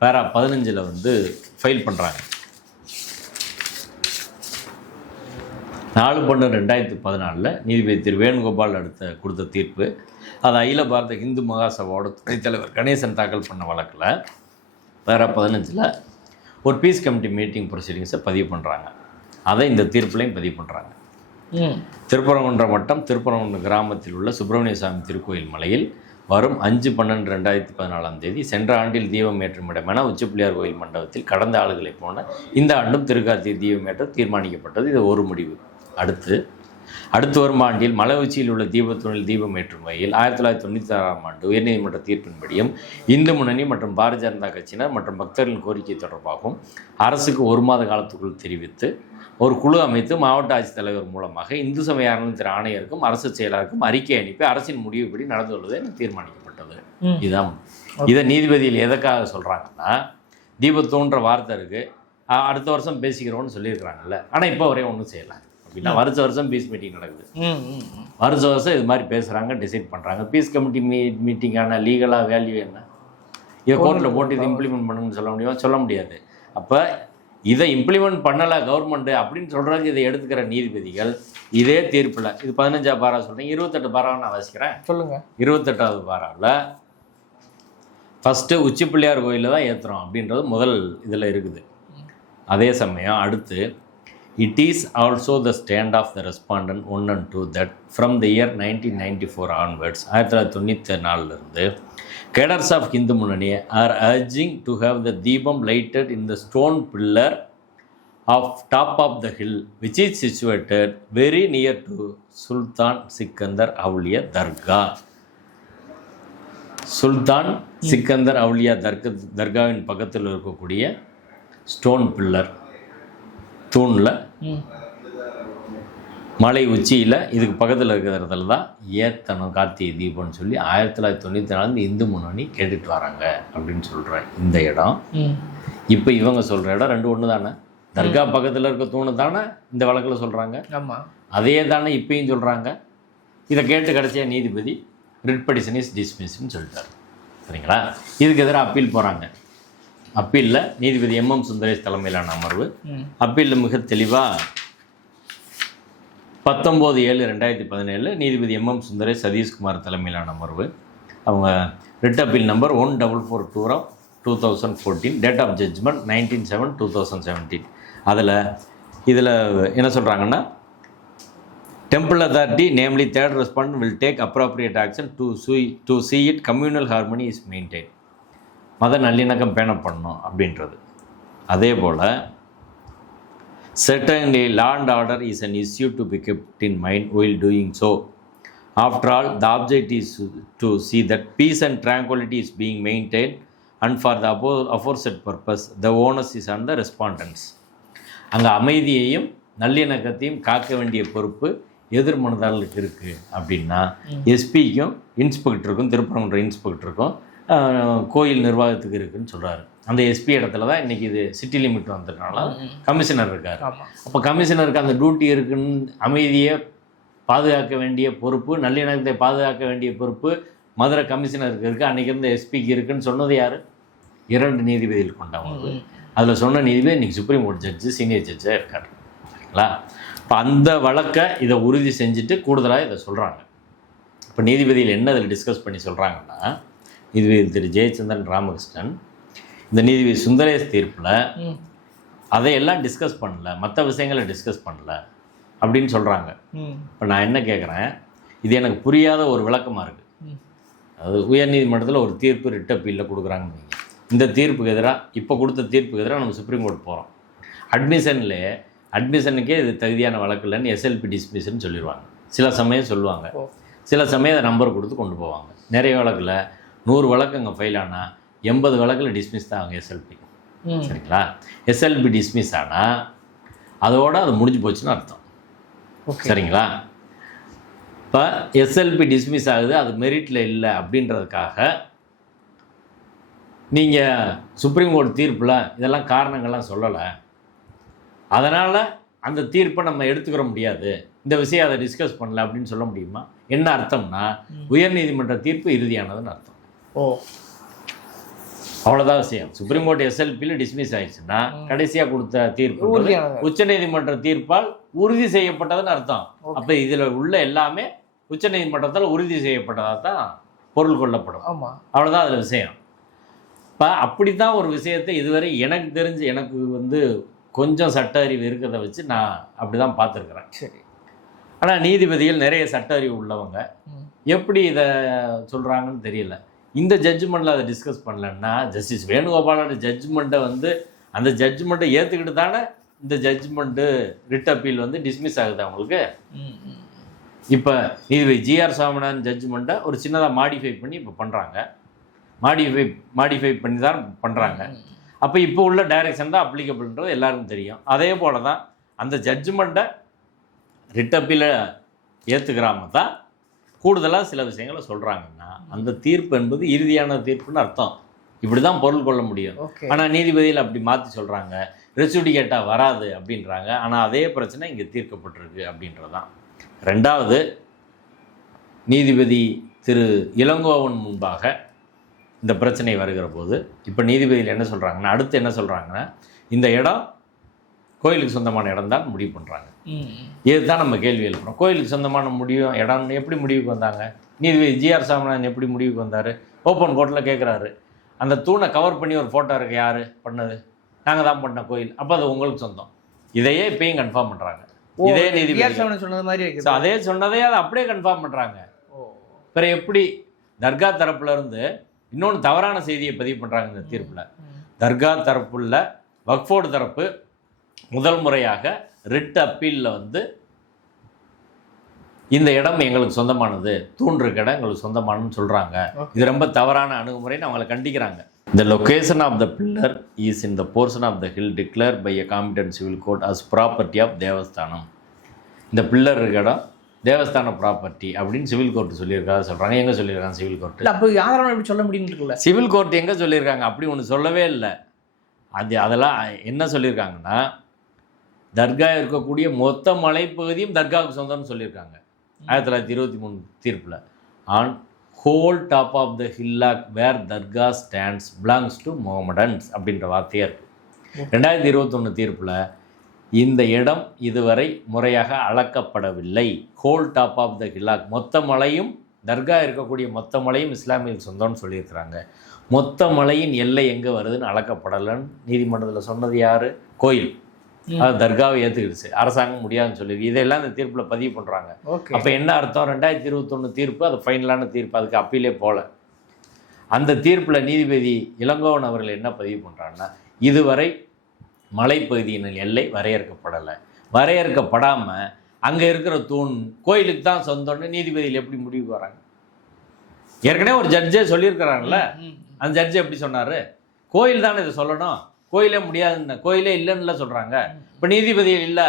பேரா 15 வந்து ஃபைல் பண்ணுறாங்க. 4/12/2014 நீதிபதி திரு வேணுகோபால் கொடுத்த தீர்ப்பு. அது அகில பாரத இந்து மகாசபாவோட துணைத் தலைவர் கணேசன் தாக்கல் பண்ண வழக்கில் வேற 15ல் ஒரு பீஸ் கமிட்டி மீட்டிங் ப்ரொசீடிங்ஸை பதிவு பண்ணுறாங்க. அதை இந்த தீர்ப்புலையும் பதிவு பண்ணுறாங்க. திருப்பரங்குன்றம் வட்டம் திருப்பரங்குன்றம் கிராமத்தில் உள்ள சுப்பிரமணிய சாமி திருக்கோயில் மலையில் வரும் 5/12/2014 சென்ற ஆண்டில் தீபம் ஏற்றும் இடமென உச்சிப்பிள்ளையார் கோயில் மண்டபத்தில் கடந்த ஆளுகளை போன இந்த ஆண்டும் திருக்கார்த்திகை தீபம் ஏற்ற தீர்மானிக்கப்பட்டது. இது ஒரு முடிவு. அடுத்து வரும் ஆண்டில் மலை உச்சியில் உள்ள தீபத்தூணில் தீபம் ஏற்றும் வகையில் 1996ஆம் ஆண்டு உயர்நீதிமன்ற தீர்ப்பின்படியும் இந்து முன்னணி மற்றும் பாரதிய ஜனதா கட்சியினர் மற்றும் பக்தர்களின் கோரிக்கை தொடர்பாகவும் அரசுக்கு 1 மாத காலத்துக்குள் தெரிவித்து ஒரு குழு அமைத்து மாவட்ட ஆட்சித்தலைவர் மூலமாக இந்து சமய அறநிலையத்துறை ஆணையருக்கும் அரசு செயலருக்கும் அறிக்கை அனுப்பி அரசின் முடிவுப்படி நடந்துள்ளது என தீர்மானிக்கப்பட்டது. இதுதான். இதை நீதிபதியில் எதற்காக சொல்கிறாங்கன்னா, தீபத்தூன்ற வார்த்தை இருக்குது, அடுத்த வருஷம் பேசிக்கிறோன்னு சொல்லியிருக்கிறாங்கல்ல. ஆனால் இப்போ வரையும் ஒன்றும் செய்யலை அப்படின்னா, வருஷம் பீஸ் மீட்டிங் நடக்குது. வருஷம் இது மாதிரி பேசுகிறாங்க, டிசைட் பண்ணுறாங்க. பீஸ் கமிட்டி மீட்டிங்கான லீகலாக வேல்யூ என்ன? இதை கோர்ட்டில் போட்டு இதை இம்ப்ளிமெண்ட் பண்ணுங்கன்னு சொல்ல முடியாது. அப்போ இதை இம்ப்ளிமெண்ட் பண்ணலை கவர்மெண்ட்டு அப்படின்னு சொல்கிறதுக்கு இதை எடுத்துக்கிற நீதிபதிகள் இதே தீர்ப்பில், இது 15ஆம் பாரா சொல்கிறேன், 28 பாராவை நான் வாசிக்கிறேன். சொல்லுங்கள். 28வது பாராவில் ஃபஸ்ட்டு உச்சிப்பிள்ளையார் கோயிலில் தான் ஏற்றுறோம் அப்படின்றது முதல் இதில் இருக்குது. அதே சமயம் அடுத்து, it is also the stand of the respondent 1 and 2 that from the year 1994 onwards 1994 cadres of Hindu Munani are urging to have the Deepam lighted in the stone pillar of top of the hill, which is situated very near to Sultan Sikandar Auliya Dargah. சுல்தான் சிக்கந்தர் அவுலியா தர்காவின் பக்கத்தில் இருக்கக்கூடிய stone pillar தூணில் மலை உச்சியில் இதுக்கு பக்கத்தில் இருக்கிறதுல தான் ஏற்றணும் கார்த்திகை தீபம்னு சொல்லி 1994 இந்து முன்னணி கேட்டுட்டு வராங்க அப்படின்னு சொல்கிற இந்த இடம். இப்போ இவங்க சொல்கிற இடம் 2 ஒன்று தானே. தர்கா பக்கத்தில் இருக்க தூணு தானே இந்த வழக்கில் சொல்கிறாங்க. ஆமாம், அதே தானே இப்பயும் சொல்கிறாங்க. இதை கேட்டு கடைசியாக நீதிபதி ரிட் பெட்டிஷன் இஸ் டிஸ்மிஸ்ன்னு சொல்லிட்டார். சரிங்களா? இதுக்கு எதிராக அப்பீல் போகிறாங்க. அப்பீலில் நீதிபதி MM சுந்தரேஷ் தலைமையிலான அமர்வு அப்பீலில் மிக தெளிவாக 19/7/2017 நீதிபதி MM சுந்தரேஷ் சதீஷ்குமார் தலைமையிலான அமர்வு அவங்க writ appeal number 1442/2014 date of judgment 19/7/2017 இதில் என்ன சொல்கிறாங்கன்னா, temple authority namely third respondent will take appropriate action to see it communal harmony is maintained. மத நல்லிணக்கம் பேணப்படணும் அப்படின்றது. அதே போல் certainly law and order is an issue to be kept in mind while doing so. After all, the object is to see that peace and tranquility is being maintained, and for the aforesaid purpose the onus is on the respondents. அங்கே அமைதியையும் நல்லிணக்கத்தையும் காக்க வேண்டிய பொறுப்பு எதிர் மனுதாரர்களுக்கு இருக்குது அப்படின்னா எஸ்பிக்கும் இன்ஸ்பெக்டருக்கும் திருப்பரங்குன்ற இன்ஸ்பெக்டருக்கும் கோயில் நிர்வாகத்துக்கு இருக்குதுன்னு சொல்கிறாரு. அந்த எஸ்பி இடத்துல தான் இன்றைக்கி இது சிட்டி லிமிட் வந்ததுனால கமிஷனர் இருக்கார். அப்போ கமிஷனருக்கு அந்த டியூட்டி இருக்குன்னு அமைதியை பாதுகாக்க வேண்டிய பொறுப்பு, நல்லிணக்கத்தை பாதுகாக்க வேண்டிய பொறுப்பு மதுரை கமிஷனருக்கு இருக்குது. அன்றைக்கி இருந்த எஸ்பிக்கு இருக்குதுன்னு சொன்னது யார்? 2 நீதிபதிகள் கொண்டவங்க. அதில் சொன்ன நீதிபதி இன்றைக்கி சுப்ரீம் கோர்ட் ஜட்ஜு சீனியர் ஜட்ஜாக இருக்கார். சரிங்களா? இப்போ அந்த வழக்கை இதை உறுதி செஞ்சுட்டு கூடுதலாக இதை சொல்கிறாங்க. இப்போ நீதிபதியில் என்ன இதில் டிஸ்கஸ் பண்ணி சொல்கிறாங்கன்னா, நீதிபதி திரு ஜெயச்சந்திரன் ராமகிருஷ்ணன் இந்த நீதிபதி சுந்தரேஷ் தீர்ப்பில் அதையெல்லாம் டிஸ்கஸ் பண்ணல, மற்ற விஷயங்களை டிஸ்கஸ் பண்ணல அப்படின்னு சொல்கிறாங்க. இப்போ நான் என்ன கேட்குறேன், இது எனக்கு புரியாத ஒரு விளக்கமாக இருக்குது. அது உயர்நீதிமன்றத்தில் ஒரு தீர்ப்பு ரிட் அப்பீலில் கொடுக்குறாங்க. இந்த தீர்ப்புக்கு எதிராக, இப்போ கொடுத்த தீர்ப்புக்கு எதிராக நம்ம சுப்ரீம் கோர்ட் போகிறோம். அட்மிஷனுக்கே இது தகுதியான வழக்கு இல்லைன்னு SLP டிஸ்மிஸ்ன்னு சொல்லிடுவாங்க. சில சமயம் சொல்லுவாங்க, சில சமயம் அதை நம்பர் கொடுத்து கொண்டு போவாங்க. நிறைய வழக்கில் 100 வழக்கு அங்கே ஃபைல் ஆனால் 80 வழக்கில் டிஸ்மிஸ் தான் ஆகும் SLP. சரிங்களா? SLP டிஸ்மிஸ் ஆனால் அதோடு அது முடிஞ்சு போச்சுன்னு அர்த்தம். சரிங்களா? இப்போ SLP டிஸ்மிஸ் ஆகுது, அது மெரிட்டில் இல்லை அப்படின்றதுக்காக நீங்கள் சுப்ரீம் கோர்ட் தீர்ப்பில் இதெல்லாம் காரணங்கள்லாம் சொல்லலை, அதனால் அந்த தீர்ப்பை நம்ம எடுத்துக்கிற முடியாது, இந்த விஷயம் அதை டிஸ்கஸ் பண்ணல அப்படின்னு சொல்ல முடியுமா? என்ன அர்த்தம்னா, உயர்நீதிமன்ற தீர்ப்பு இறுதியானதுன்னு அர்த்தம். அவ்வளோதான் விஷயம். சுப்ரீம் கோர்ட் எஸ்எல்பியில் டிஸ்மிஸ் ஆயிடுச்சுன்னா கடைசியாக கொடுத்த தீர்ப்பு உச்சநீதிமன்ற தீர்ப்பால் உறுதி செய்யப்பட்டதுன்னு அர்த்தம். அப்போ இதில் உள்ள எல்லாமே உச்சநீதிமன்றத்தால் உறுதி செய்யப்பட்டதாக தான் பொருள் கொள்ளப்படும். அவ்வளோதான் அதில் விஷயம். இப்போ அப்படி தான் ஒரு விஷயத்தை இதுவரை எனக்கு தெரிஞ்சு, எனக்கு வந்து கொஞ்சம் சட்ட அறிவு இருக்கிறத வச்சு நான் அப்படி தான் பார்த்துருக்குறேன். சரி. ஆனால் நீதிபதிகள் நிறைய சட்ட அறிவு உள்ளவங்க எப்படி இதை சொல்கிறாங்கன்னு தெரியல. இந்த ஜட்ஜ்மெண்ட்டில் அதை டிஸ்கஸ் பண்ணலன்னா, ஜஸ்டிஸ் வேணுகோபாலோட ஜட்ஜ்மெண்ட்டை வந்து அந்த ஜட்ஜ்மெண்ட்டை ஏற்றுக்கிட்டு தானே இந்த ஜட்ஜ்மெண்ட்டு ரிட் அப்பீல் வந்து டிஸ்மிஸ் ஆகுது அவங்களுக்கு. இப்போ நீதிபதி ஜிஆர் சாமிநாதன் ஜட்ஜ்மெண்ட்டை ஒரு சின்னதாக மாடிஃபை பண்ணி இப்போ பண்ணுறாங்க. மாடிஃபை பண்ணி தான் பண்ணுறாங்க. அப்போ இப்போ உள்ள டைரக்ஷன் தான் அப்ளிகபிள்ன்றது எல்லாருக்கும் தெரியும். அதே போல் தான் அந்த ஜட்ஜ்மெண்ட்டை ரிட் அப்பீலை ஏற்றுக்கிறாம தான் கூடுதலாக சில விஷயங்களை சொல்கிறாங்கன்னா அந்த தீர்ப்பு என்பது இறுதியான தீர்ப்புன்னு அர்த்தம். இப்படி தான் பொருள் கொள்ள முடியும். ஆனால் நீதிபதியில் அப்படி மாற்றி சொல்கிறாங்க, ரெசுடிகேட்டாக வராது அப்படின்றாங்க. ஆனால் அதே பிரச்சனை இங்கே தீர்க்கப்பட்டிருக்கு அப்படின்றதான். ரெண்டாவது, நீதிபதி திரு இளங்கோவன் முன்பாக இந்த பிரச்சனை வருகிற போது இப்போ நீதிபதியில் என்ன சொல்கிறாங்கன்னா, அடுத்து என்ன சொல்கிறாங்கன்னா, இந்த இடம் கோயிலுக்கு சொந்தமான இடம் தான் முடிவு பண்ணுறாங்க. இதுதான் நம்ம கேள்வி எழுப்புறோம். கோயிலுக்கு சொந்தமான இடம்னு எப்படி முடிவுக்கு வந்தாங்க? நீதிபதி ஜிஆர் சாமிநாதன் எப்படி முடிவுக்கு வந்தார்? ஓப்பன் கோர்ட்டில் கேட்குறாரு. அந்த தூணை கவர் பண்ணி ஒரு ஃபோட்டோ இருக்குது, யார் பண்ணது? நாங்கள் தான் பண்ண கோயில். அப்போ அது உங்களுக்கு சொந்தம். இதையே இப்பயும் கன்ஃபார்ம் பண்ணுறாங்க. இதே நீதிபதி சொன்னது மாதிரி அதே சொன்னதே அதை அப்படியே கன்ஃபார்ம் பண்ணுறாங்க. பிறகு எப்படி தர்கா தரப்புலேருந்து இன்னொன்று தவறான செய்தியை பதிவு பண்ணுறாங்க இந்த தீர்ப்பில். தர்கா தரப்புள்ள வக்ஃபோர்டு தரப்பு முதல் முறையாக ரிட் அப்பீலில் வந்து இந்த இடம் எங்களுக்கு சொந்தமானது, தூண்டிருக்க இடம் எங்களுக்கு சொந்தமானதுன்னு சொல்கிறாங்க. இது ரொம்ப தவறான அணுகுமுறைன்னு அவங்களை கண்டிக்கிறாங்க. The location of the pillar is in the portion of the hill declared by a competent civil court as property of தேவஸ்தானம். இந்த பில்லர் இருக்க இடம் தேவஸ்தான ப்ராப்பர்ட்டி அப்படின்னு சிவில் கோர்ட் சொல்லியிருக்காங்க சொல்கிறாங்க. எங்கே சொல்லியிருக்காங்க சிவில் கோர்ட்டு? அப்போ யாரும் எப்படி சொல்ல முடியும்ல? சிவில் கோர்ட் எங்கே சொல்லியிருக்காங்க? அப்படி ஒன்று சொல்லவே இல்லை. அதெல்லாம் என்ன சொல்லியிருக்காங்கன்னா, தர்கா இருக்கக்கூடிய மொத்த மலைப்பகுதியும் தர்காவுக்கு சொந்தம்னு சொல்லியிருக்காங்க 1923 தீர்ப்பில். On whole top of the hillock where dargah stands belongs to Mohammedans அப்படின்ற வார்த்தையாக இருக்குது. 2021 தீர்ப்பில் இந்த இடம் இதுவரை முறையாக அளக்கப்படவில்லை. Whole top of the hillock, மொத்த மலையும் தர்கா இருக்கக்கூடிய மொத்த மலையும் இஸ்லாமியருக்கு சொந்தம்னு சொல்லியிருக்கிறாங்க. மொத்த மலையின் எல்லை எங்கே வருதுன்னு அளக்கப்படலைன்னு நீதிமன்றத்தில் சொன்னது யார்? கோயில். அது தர்காவை ஏற்றுக்கிடுச்சு, அரசாங்கம் முடியாதுன்னு சொல்லி இதெல்லாம் இந்த தீர்ப்பில் பதிவு பண்ணுறாங்க. அப்போ என்ன அர்த்தம்? 2021 தீர்ப்பு அது ஃபைனலான தீர்ப்பு, அதுக்கு அப்பீலே போகல. அந்த தீர்ப்பில் நீதிபதி இளங்கோவன் அவர்கள் என்ன பதிவு பண்ணுறாங்கன்னா, இதுவரை மலைப்பகுதியின் எல்லை வரையறுக்கப்படலை. வரையறுக்கப்படாமல் அங்கே இருக்கிற தூண் கோயிலுக்கு தான் சொந்தம்னு நீதிபதியில் எப்படி முடிவுக்கு வராங்க? ஏற்கனவே ஒரு ஜட்ஜே சொல்லியிருக்கிறாங்கல்ல, அந்த ஜட்ஜு எப்படி சொன்னார்? கோயில் தானே இதை சொல்லணும், கோயிலே முடியாதுன்னு, கோயிலே இல்லைன்னுல சொல்கிறாங்க. இப்போ நீதிபதிகள் இல்லை,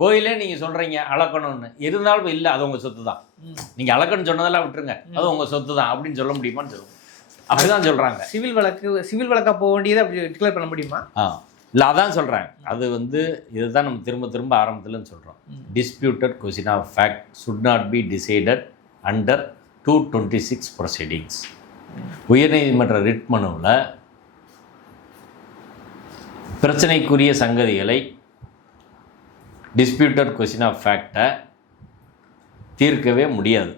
கோயிலே நீங்கள் சொல்கிறீங்க அளக்கணும்னு, இருந்தாலும் இல்லை, அது உங்கள் சொத்து தான், நீங்கள் அளக்கணும்னு சொன்னதெல்லாம் விட்டுருங்க, அது உங்கள் சொத்து தான் அப்படின்னு சொல்ல முடியுமான்னு சொல்லுவோம். அப்படிதான் சொல்கிறாங்க. சிவில் வழக்காக போக வேண்டியதை அப்படி டிக்ளேர் பண்ண முடியுமா? இல்லை, அதான் சொல்கிறாங்க. அது வந்து இதுதான் நம்ம திரும்ப திரும்ப ஆரம்பத்துலன்னு சொல்கிறோம். Disputed question of fact should not be decided under 226 proceedings. உயர்நீதிமன்ற ரிட் மனுவில் பிரச்சனைக்குரிய சங்கதிகளை டிஸ்பியூட்டட் கொஸ்டின் ஆஃப் ஃபேக்டை தீர்க்கவே முடியாது.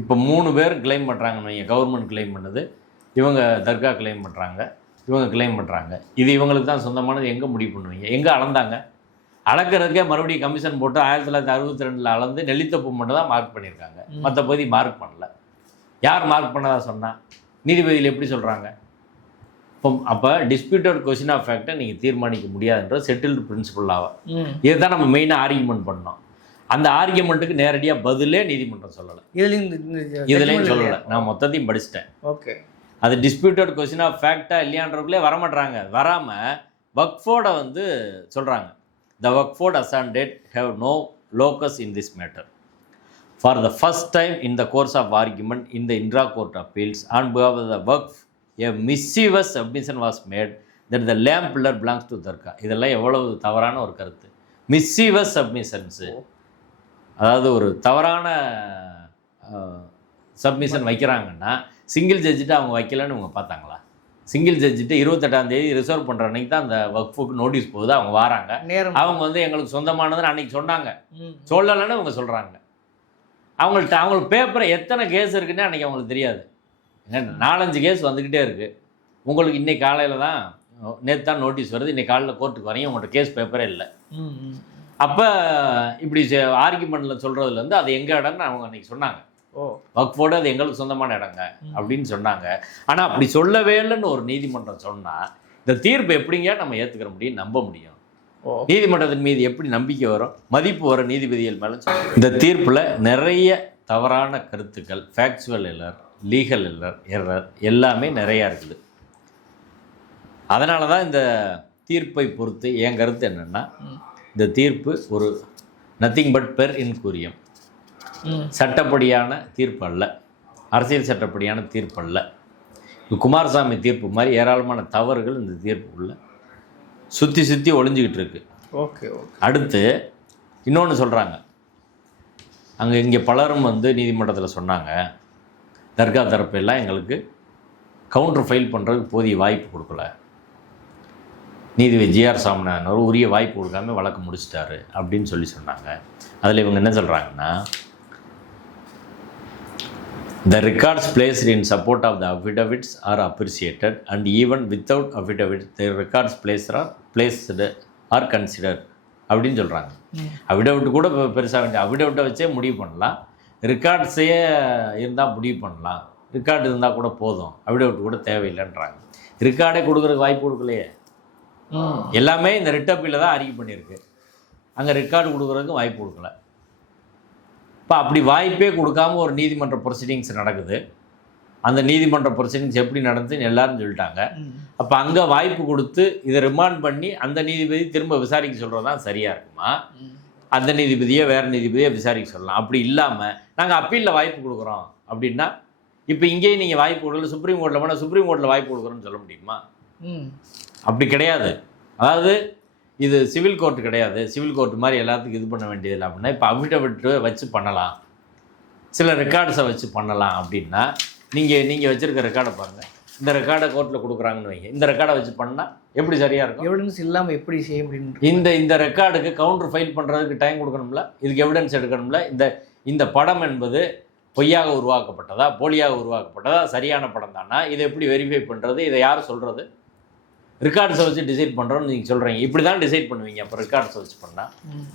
இப்போ 3 பேர் கிளைம் பண்ணுறாங்கன்னு வைங்க, கவர்மெண்ட் கிளைம் பண்ணுது, இவங்க தர்கா கிளைம் பண்ணுறாங்க, இவங்க கிளைம் பண்ணுறாங்க. இது இவங்களுக்கு தான் சொந்தமானது. எங்கே முடிவு பண்ணுவீங்க? எங்கே அளந்தாங்க? அளக்கிறதுக்கே மறுபடியும் கமிஷன் போட்டு 1962 அளந்து நெல்லித்தப்பு மட்டும் தான் மார்க் பண்ணியிருக்காங்க, மற்ற பகுதி மார்க் பண்ணல. யார் மார்க் பண்ணதா சொன்னால்? நீதிபதியில் எப்படி சொல்கிறாங்க? அப்போ டிஸ்பியூட்டட் கொஸ்டின் ஆஃப் ஃபேக்டை நீங்கள் தீர்மானிக்க முடியாதுன்ற செட்டில்டு பிரின்சிபல்லாக இதுதான் நம்ம மெயினாக ஆர்கியூமெண்ட் பண்ணோம். அந்த ஆர்கியூமெண்ட்டுக்கு நேரடியாக பதிலே நீதிமன்றம் சொல்லலை, இதுலேயும் சொல்லலை. நான் மொத்தத்தையும் படிச்சிட்டேன். ஓகே, அது டிஸ்பியூட்டட் கொஸ்டின் ஆஃப் ஃபேக்டா இல்லையான்றதுக்குள்ளே வரமாட்றாங்க. வராமல் வக்ஃபோர்டை வந்து சொல்கிறாங்க, the Waqf Board as constituted have no locus in this matter. For the first time in the course of argument in the intra court appeals on behalf of the Waqf a mischievous submission was made that the lamp pillar belongs to தர்கா. இதெல்லாம் எவ்வளவு தவறான ஒரு கருத்து. மிஸ்சீவஸ் சப்மிஷன்ஸு, அதாவது ஒரு தவறான submission வைக்கிறாங்கன்னா single ஜட்ஜிட்டு அவங்க வைக்கலன்னு இவங்க பார்த்தாங்களா? சிங்கிள் ஜட்ஜிட்டு 28ஆம் தேதி ரிசர்வ் பண்ணுற அன்னைக்கு தான் அந்த வக்ஃபுக்கு நோட்டீஸ் போகுது. அவங்க வராங்க, நேரம் அவங்க வந்து எங்களுக்கு சொந்தமானதுன்னு அன்னைக்கு சொன்னாங்க. சொல்லலைன்னு அவங்க சொல்கிறாங்க. அவங்களுக்கு பேப்பரை எத்தனை கேஸ் இருக்குன்னு அன்றைக்கி அவங்களுக்கு தெரியாது. 4-5 கேஸ் வந்துக்கிட்டே இருக்குது. உங்களுக்கு இன்னைக்கு காலையில் தான், நேற்று தான் நோட்டீஸ் வருது, இன்றைக்கி காலையில் கோர்ட்டுக்கு வரையும் உங்கள்கிட்ட கேஸ் பேப்பரே இல்லை. அப்போ இப்படி ஆர்கியூமெண்ட்டில் சொல்கிறதுலேருந்து அது எங்கள் இடம்னு அவங்க அன்றைக்கி சொன்னாங்க. வக்ஃபோர்டு அது எங்களுக்கு சொந்தமான இடங்க அப்படின்னு சொன்னாங்க. ஆனால் அப்படி சொல்லவே இல்லைன்னு ஒரு நீதிமன்றம் சொன்னால் இந்த தீர்ப்பு எப்படிங்க நம்ம ஏற்றுக்கிற முடியும், நம்ப முடியும்? நீதிமன்றத்தின் மீது எப்படி நம்பிக்கை வரும், மதிப்பு வரும் நீதிபதிகள் மேலே? இந்த தீர்ப்பில் நிறைய தவறான கருத்துக்கள், ஃபேக்சுவல் எரர், லீகல் எரர் எல்லாமே நிறையா இருக்குது. அதனால தான் இந்த தீர்ப்பை பொறுத்து என் கருத்து என்னென்னா, இந்த தீர்ப்பு ஒரு நத்திங் பட் பெர் இன்குரியம், சட்டப்படியான தீர்ப்பு அல்ல, அரசியல் சட்டப்படியான தீர்ப்பு அல்ல. குமாரசாமி தீர்ப்பு மாதிரி ஏராளமான தவறுகள் இந்த தீர்ப்புக்குள்ள சுற்றி ஒளிஞ்சிக்கிட்டு இருக்கு. ஓகே. அடுத்து இன்னொன்று சொல்கிறாங்க, இங்கே பலரும் வந்து நீதிமன்றத்தில் சொன்னாங்க, தர்கா தரப்பெல்லாம் எங்களுக்கு கவுண்டர் ஃபைல் பண்ணுறதுக்கு போதிய வாய்ப்பு கொடுக்கல, நீதிபதி ஜிஆர் சாமிநாதன் உரிய வாய்ப்பு கொடுக்காம வழக்கு முடிச்சிட்டாரு அப்படின்னு சொன்னாங்க. அதில் இவங்க என்ன சொல்கிறாங்கன்னா, the records placed in support of the affidavits are appreciated and even without affidavits the records placed are considered அப்படின்னு சொல்கிறாங்க. அஃபிடவிட் கூட பெருசாக வேண்டிய அஃபிடவிட்டை வச்சே முடிவு பண்ணலாம், ரெக்கார்ட்ஸே இருந்தால் முடிவு பண்ணலாம், ரெக்கார்டு இருந்தால் கூட போதும், அஃபிடவிட் கூட தேவையில்லைன்றாங்க. ரெக்கார்டே கொடுக்குறதுக்கு வாய்ப்பு கொடுக்கலையே, எல்லாமே இந்த ரிட்டப்பில் தான் அறிக்கை பண்ணியிருக்கு, அங்கே ரெக்கார்டு கொடுக்குறதுக்கு வாய்ப்பு கொடுக்கல. இப்போ அப்படி வாய்ப்பே கொடுக்காம ஒரு நீதிமன்ற ப்ரொசீடிங்ஸ் நடக்குது. அந்த நீதிமன்ற ப்ரொசீடிங்ஸ் எப்படி நடந்துன்னு எல்லாரும் சொல்லிட்டாங்க. அப்போ அங்கே வாய்ப்பு கொடுத்து இதை ரிமாண்ட் பண்ணி அந்த நீதிபதி திரும்ப விசாரிக்க சொல்கிறது தான் சரியாக இருக்குமா? அந்த நீதிபதியை வேறு நீதிபதியை விசாரிக்க சொல்லலாம். அப்படி இல்லாமல் நாங்கள் அப்பீலில் வாய்ப்பு கொடுக்குறோம் அப்படின்னா, இப்போ இங்கேயும் நீங்கள் வாய்ப்பு கொடுக்கல, சுப்ரீம் கோர்ட்டில் போனால் சுப்ரீம் கோர்ட்டில் வாய்ப்பு கொடுக்குறோன்னு சொல்ல முடியுமா? அப்படி கிடையாது. அதாவது இது சிவில் கோர்ட்டு கிடையாது, சிவில் கோர்ட்டு மாதிரி எல்லாத்துக்கும் இது பண்ண வேண்டியதில்லை. அப்படின்னா இப்போ அஃபிடவிட்டு வச்சு பண்ணலாம், சில ரெக்கார்ட்ஸை வச்சு பண்ணலாம். அப்படின்னா நீங்கள் வச்சுருக்க ரெக்கார்டை பாருங்கள், இந்த ரெக்கார்டை கோர்ட்டில் கொடுக்குறாங்கன்னு வைங்க, இந்த ரெக்கார்டை வச்சு பண்ணால் எப்படி சரியாக இருக்கும்? எவிடன்ஸ் இல்லாமல் எப்படி செய்ய முடியும்? இந்த ரெக்கார்டுக்கு கவுண்டர் ஃபைல் பண்ணுறதுக்கு டைம் கொடுக்கணும்ல, இதுக்கு எவிடன்ஸ் எடுக்கணும்ல. இந்த படம் என்பது பொய்யாக உருவாக்கப்பட்டதா, போலியாக உருவாக்கப்பட்டதா, சரியான படம் தானா, இதை எப்படி வெரிஃபை பண்ணுறது, இதை யார் சொல்கிறது? ரெக்கார்ட்ஸை வச்சு டிசைட் பண்ணுறோன்னு நீங்கள் சொல்கிறீங்க, இப்படி தான் டிசைட் பண்ணுவீங்க. அப்போ ரெக்கார்ட்ஸை வச்சு பண்ணால்,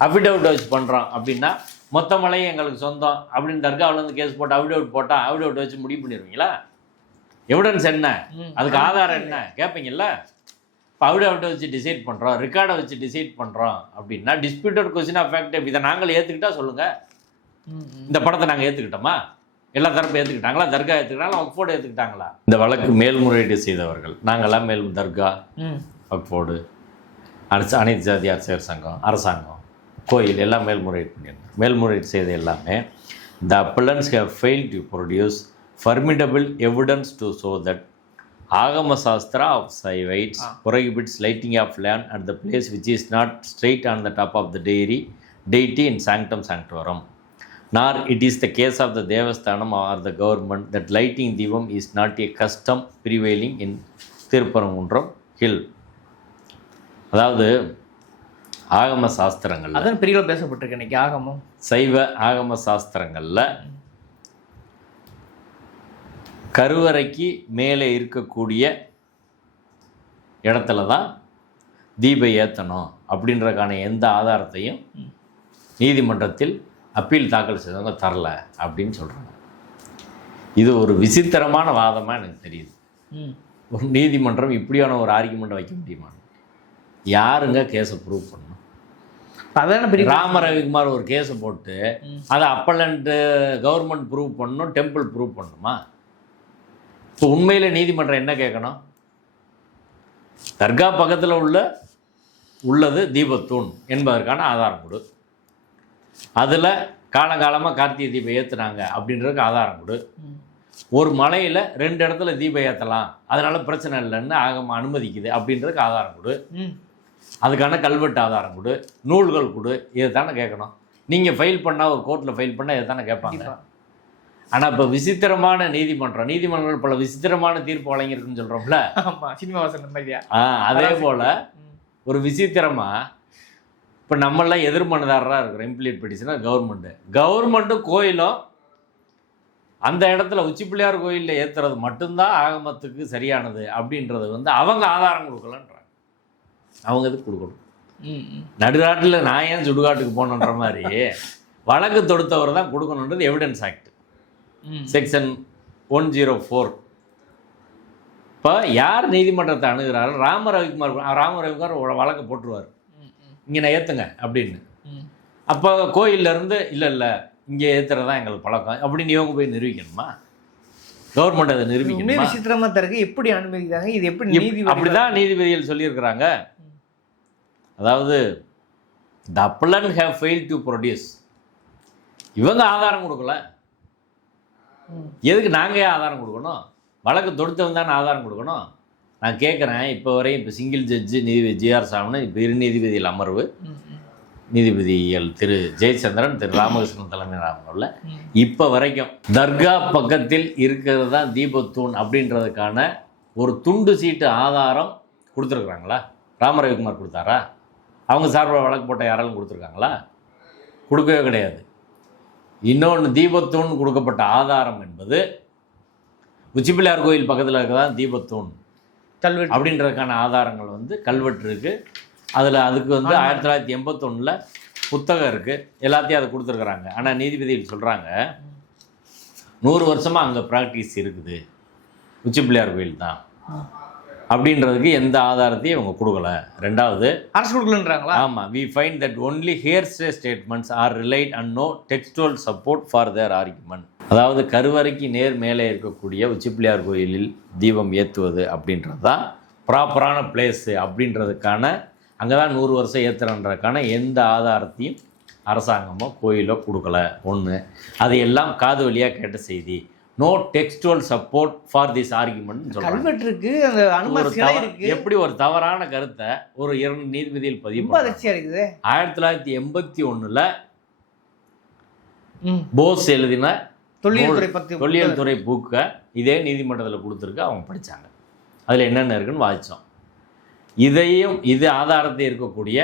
அஃபிடவிட்டை வச்சு பண்ணுறோம் அப்படின்னா மொத்த மலையும் எங்களுக்கு சொந்தம் அப்படின்னு தர்காவிலேருந்து கேஸ் போட்டு அஃபிடவிட் போட்டால் அஃபிடவிட் வச்சு முடிவு பண்ணிடுவீங்களா? எவிடன்ஸ் என்ன, அதுக்கு ஆதாரம் என்ன கேட்பீங்கல்ல? இப்போ அஃபிடவிட்டை வச்சு டிசைட் பண்ணுறோம், ரெக்கார்டை வச்சு டிசைட் பண்ணுறோம் அப்படின்னா டிஸ்பியூட்டட் கொஸ்டின் ஆஃப் ஃபேக்ட். இதை நாங்கள் ஏற்றுக்கிட்டா சொல்லுங்கள், இந்த படத்தை நாங்கள் ஏற்றுக்கிட்டோமா? எல்லா தரப்பு ஏற்றுக்கிட்டாங்களா? தர்கா ஏற்றுக்கிட்டாங்களா? வக்ஃபோர்டு ஏற்றுக்கிட்டாங்களா? இந்த வழக்கு மேல்முறையீடு செய்தவர்கள் நாங்கள்லாம் தர்கா, வக்ஃபோர்டு, அனைத்து ஜாதி அரசியல் சங்கம், அரசாங்கம், கோயில் எல்லாம் மேல்முறையீடு பண்ணியிருந்தோம். மேல்முறையீடு செய்த எல்லாமே the appellants have failed to produce formidable evidence to show that Agama Sastra of Saivites prohibits lighting of lamp at the place which is not straight on the top of the deity in sanctum sanctorum. Nor it is the case of the Devasthanam or the government that lighting Divam is not a custom prevailing in Tirupparamundram hill. அதாவது ஆகம சாஸ்திரங்கள், அதான் பெரிய பேசப்பட்டிருக்கு இன்னைக்கு. ஆகமம், சைவ ஆகம சாஸ்திரங்களில் கருவறைக்கு மேலே இருக்கக்கூடிய இடத்துல தான் தீபம் ஏற்றணும் அப்படின்றதுக்கான எந்த ஆதாரத்தையும் நீதிமன்றத்தில் அப்பீல் தாக்கல் செய்தவங்க தரல அப்படின்னு சொல்கிறாங்க. இது ஒரு விசித்திரமான வாதமாக எனக்கு தெரியுது. ஒரு நீதிமன்றம் இப்படியான ஒரு ஆர்கியூமெண்ட்டை வைக்க முடியுமா? யாருங்க கேஸை ப்ரூவ் பண்ணணும்? ராம ரவிக்குமார் ஒரு கேஸை போட்டு அதை அப்பலண்ட்டு கவர்மெண்ட் ப்ரூவ் பண்ணணும், டெம்பிள் ப்ரூவ் பண்ணணுமா? இப்போ உண்மையில் நீதிமன்றம் என்ன கேட்கணும்? தர்கா பக்கத்தில் உள்ளது தீபத்தூண் என்பதற்கான ஆதாரம் கொடு, அதில் காலங்காலமாக கார்த்திகை தீபம் ஏற்றுனாங்க அப்படின்றதுக்கு ஆதாரம் கொடு, ஒரு மலையில் 2 இடத்துல தீபம் ஏற்றலாம் அதனால் பிரச்சனை இல்லைன்னு ஆகம அனுமதிக்குது அப்படின்றதுக்கு ஆதாரம் கொடு, அதுக்கான கல்வெட்டு ஆதாரம் கொடு, நூல்கள் கொடு, இதை தானே கேட்கணும். நீங்கள் ஃபைல் பண்ணால் ஒரு கோர்ட்டில் ஃபைல் பண்ணால் இதை தானே கேட்பாங்க. ஆனால் இப்போ விசித்திரமான நீதிமன்றம் பல விசித்திரமான தீர்ப்பு வழங்கியிருக்குன்னு சொல்கிறோம்ல. ஆமாம், சினிமா வசனம் மாதிரியா? அதே போல் ஒரு விசித்திரமாக இப்போ நம்மளாம் எதிர்மனுதாரராக இருக்கிறோம். இம்ப்ளீட் பெட்டிஷனாக கவர்மெண்ட்டும் கோயிலும் அந்த இடத்துல உச்சி பிள்ளையார் கோயிலில் ஏற்றுறது மட்டும்தான் ஆகமத்துக்கு சரியானது அப்படின்றது வந்து அவங்க ஆதாரம் கொடுக்கலன்றாங்க. அவங்க எதுக்கு கொடுக்கணும்? நடுநாட்டில் நான் ஏன் சுடுகாட்டுக்கு போகணுன்ற மாதிரி வழக்கு தொடுத்தவர் தான் கொடுக்கணுன்றது எவிடன்ஸ் ஆக்ட் செக்ஷன் 104. இப்போ யார் நீதிமன்றத்தை அணுகிறாரு? ராம ரவிக்குமார் வழக்கு போட்டுருவார், இங்கே நான் ஏற்றுங்க அப்படின்னு. அப்போ கோயிலேருந்து இல்லை இங்கே ஏற்றுறது தான் எங்களுக்கு பழக்கம் அப்படின்னு இவங்க போய் நிரூபிக்கணுமா? கவர்மெண்ட் அதை நிரூபிக்கணும். விசித்திரமாக தருக்கு எப்படி அனுமதிக்கிறாங்க? இது எப்படி நீதி? அப்படிதான் நீதிபதிகள் சொல்லியிருக்கிறாங்க. அதாவது the appellant have failed to produce. இவங்க ஆதாரம் கொடுக்கல, எதுக்கு நாங்கள் ஏன் ஆதாரம் கொடுக்கணும்? வழக்கு தொடுத்தவங்க தானே ஆதாரம் கொடுக்கணும். நான் கேட்குறேன், இப்போ வரையும் இப்போ சிங்கிள் ஜட்ஜு நீதிபதி ஜிஆர் சாமன், இப்போ இரு நீதிபதிகள் அமர்வு நீதிபதிகள் திரு ஜெயச்சந்திரன், திரு ராமகிருஷ்ணன் தலைமையிலான அமர்வில் இப்போ வரைக்கும் தர்கா பக்கத்தில் இருக்கிறது தான் தீபத்தூண் அப்படின்றதுக்கான ஒரு துண்டு சீட்டு ஆதாரம் கொடுத்துருக்குறாங்களா? ராம ரவிக்குமார் கொடுத்தாரா? அவங்க சார்பில் வழக்கு போட்ட யாராலும் கொடுத்துருக்காங்களா? கொடுக்கவே கிடையாது. இன்னொன்று, தீபத்தூண் கொடுக்கப்பட்ட ஆதாரம் என்பது உச்சி பிள்ளையார் கோயில் பக்கத்தில் இருக்கதான் தீபத்தூண் கல்வெட்டு அப்படின்றதுக்கான ஆதாரங்கள் வந்து கல்வெட்டு இருக்குது. அதுக்கு வந்து 1981 புத்தகம் இருக்குது, எல்லாத்தையும் அதை கொடுத்துருக்குறாங்க. ஆனால் நீதிபதிகள் சொல்கிறாங்க 100 வருஷமாக அங்கே ப்ராக்டிஸ் இருக்குது, உச்சி பிள்ளையார் கோயில் தான் அப்படின்றதுக்கு எந்த ஆதாரத்தையும் இவங்க கொடுக்கல. ரெண்டாவது, அரசு கொடுக்கலன்றாங்களா? ஆமாம், we find that only hearsay statements are relied and no textual support for their argument. அதாவது கருவறைக்கு நேர் மேலே இருக்கக்கூடிய உச்சி பிள்ளையார் கோயிலில் தீபம் ஏற்றுவது அப்படின்றது தான் ப்ராப்பரான பிளேஸு அப்படின்றதுக்கான, அங்கே தான் 100 வருஷம் ஏற்றுறன்றதுக்கான எந்த ஆதாரத்தையும் அரசாங்கமோ கோயிலோ கொடுக்கல. ஒன்று, அதையெல்லாம் காது வழியாக கேட்ட செய்தி. No textual support for this argument சொல்றாங்க. எப்படி ஒரு தவறான கருத்தை ஒரு 2 நீதிபதிகள் பதிவு 1981 போஸ் எழுதின தொல்லியல் துறை புக்கை இதே நீதிமன்றத்தில் கொடுத்துருக்கு, அவங்க படித்தாங்க. அதில் என்னென்ன இருக்குன்னு வாதிச்சோம். இது ஆதாரத்தை இருக்கக்கூடிய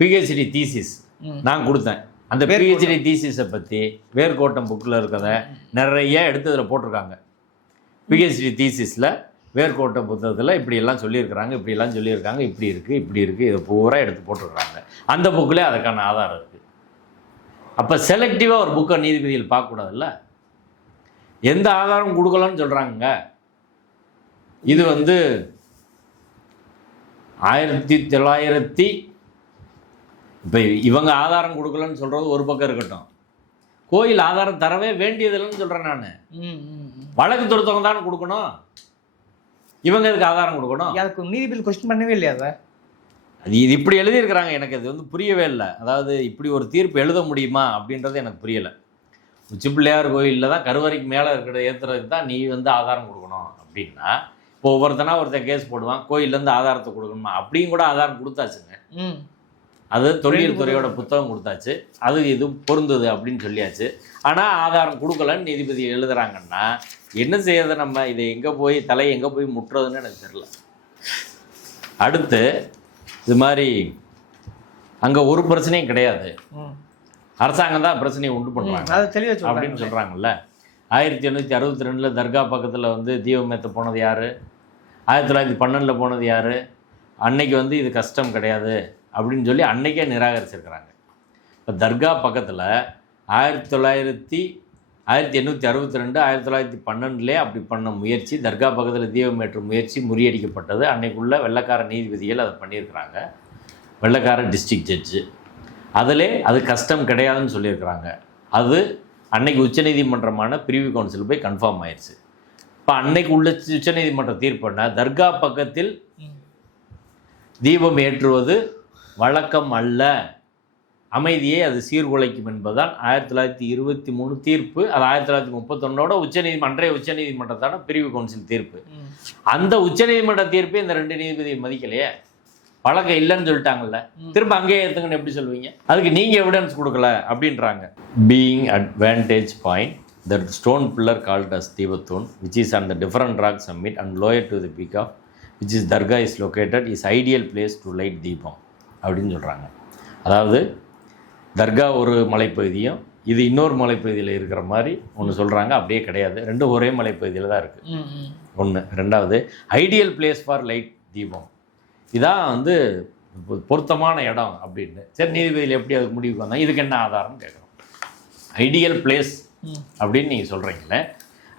பிஹெச்டி தீசிஸ் நான் கொடுத்தேன். அந்த பிஹெச்டி தீசிஸை பற்றி வேர்க்கோட்டம் புக்கில் இருக்கிறத நிறைய எடுத்து இதில் போட்டிருக்காங்க. பிஹெச்டி தீசிஸில் வேர்க்கோட்டம் புத்தகத்தில் இப்படியெல்லாம் சொல்லியிருக்கிறாங்க, இப்படி இருக்குது, இதை பூரா எடுத்து போட்டிருக்கிறாங்க. அந்த புக்கில் அதுக்கான ஆதாரம் இருக்குது. அப்போ செலக்டிவாக ஒரு புக்கை நீதிபதிகள் பார்க்கக்கூடாதுல்ல. எந்த ஆதாரம் கொடுக்கலான்னு சொல்கிறாங்க. இது வந்து 1900 இப்போ இவங்க ஆதாரம் கொடுக்கலன்னு சொல்கிறது ஒரு பக்கம் இருக்கட்டும், கோயில் ஆதாரம் தரவே வேண்டியதில்லைன்னு சொல்கிறேன் நான். வழக்கு தொடுத்தவங்க தானே கொடுக்கணும், இவங்க எதுக்கு ஆதாரம் கொடுக்கணும்? அதுக்கு நீதிபதி கொஸ்டின் பண்ணவே இல்லையா? அது இது இப்படி எழுதியிருக்கிறாங்க, எனக்கு அது வந்து புரியவே இல்லை. அதாவது இப்படி ஒரு தீர்ப்பு எழுத முடியுமா அப்படின்றது எனக்கு புரியலை. உச்சி பிள்ளையார் கோயிலில் தான் கருவறைக்கு மேலே இருக்கிற ஏற்றுறதுக்கு தான் நீ வந்து ஆதாரம் கொடுக்கணும் அப்படின்னா, இப்போ ஒருத்தன் கேஸ் போடுவான், கோயிலேருந்து ஆதாரத்தை கொடுக்கணுமா? அப்படியும் கூட ஆதாரம் கொடுத்தாச்சுங்க. அது தொல்லியல் துறையோட புத்தகம் கொடுத்தாச்சு, அது இது பொருந்தது அப்படின்னு சொல்லியாச்சு. ஆனால் ஆதாரம் கொடுக்கலன்னு நீதிபதி எழுதுறாங்கன்னா என்ன செய்யறது? நம்ம இதை எங்கே போய் முட்டுறதுன்னு எனக்கு தெரியல. அடுத்து, இது மாதிரி அங்கே ஒரு பிரச்சனையும் கிடையாது, அரசாங்கம் தான் பிரச்சனையை உண்டு பண்ணுறாங்க அப்படின்னு சொல்கிறாங்கல்ல. 1862 தர்கா பக்கத்தில் வந்து தீபம் ஏற்ற போனது யார்? 1912 போனது யார்? அன்னைக்கு வந்து இது கஷ்டம் கிடையாது அப்படின்னு சொல்லி அன்னைக்கே நிராகரிச்சிருக்கிறாங்க. இப்போ தர்கா பக்கத்தில் 1862, 1912 அப்படி பண்ண முயற்சி, தர்கா பக்கத்தில் தீபம் ஏற்றும் முயற்சி முறியடிக்கப்பட்டது. அன்னைக்குள்ள வெள்ளைக்கார நீதிபதிகள் அதை பண்ணியிருக்கிறாங்க, வெள்ளைக்கார டிஸ்ட்ரிக்ட் ஜட்ஜு. அதிலே அது கஷ்டம் கிடையாதுன்னு சொல்லியிருக்கிறாங்க. அது அன்னைக்கு உச்சநீதிமன்றமான பிரிவி கவுன்சில் போய் கன்ஃபார்ம் ஆயிடுச்சு. இப்போ அன்னைக்கு உள்ள உச்சநீதிமன்ற தீர்ப்புன்னா தர்கா பக்கத்தில் தீபம் ஏற்றுவது வழக்கம் அல்ல, அமைதியை அது சீர்குலைக்கும் என்பதுதான் 1923 தீர்ப்பு. அது 1931 அன்றைய உச்சநீதிமன்றத்தான பிரிவு கவுன்சில் தீர்ப்பு. அந்த உச்சநீதிமன்ற தீர்ப்பை இந்த 2 நீதிபதி மதிக்கலையே, பழக்கம் இல்லைன்னு சொல்லிட்டாங்கல்ல, திரும்ப அங்கேயே ஏற்றுங்கன்னு எப்படி சொல்லுவீங்க? அதுக்கு நீங்கள் எவிடன்ஸ் கொடுக்கல அப்படின்றாங்க. Being at vantage point the stone pillar called as Devathun, which is on the different rock summit and lower to the peak of which is Dargah is located, is ideal place to light தீபம் அப்படின்னு சொல்கிறாங்க. அதாவது தர்கா ஒரு மலைப்பகுதியும் இது இன்னொரு மலைப்பகுதியில் இருக்கிற மாதிரி ஒன்று சொல்கிறாங்க. அப்படியே கிடையாது, ரெண்டும் ஒரே மலைப்பகுதியில் தான் இருக்குது. ஒன்று. ரெண்டாவது ஐடியல் பிளேஸ் ஃபார் லைட் தீபம், இதான் வந்து பொருத்தமான இடம் அப்படின்னு. சரி, நீதிபதியில் எப்படி அதுக்கு முடிவுக்கு வந்தாங்க, இதுக்கு என்ன ஆதாரம்னு கேட்குறோம். ஐடியல் பிளேஸ் அப்படின்னு நீங்கள் சொல்கிறீங்களே,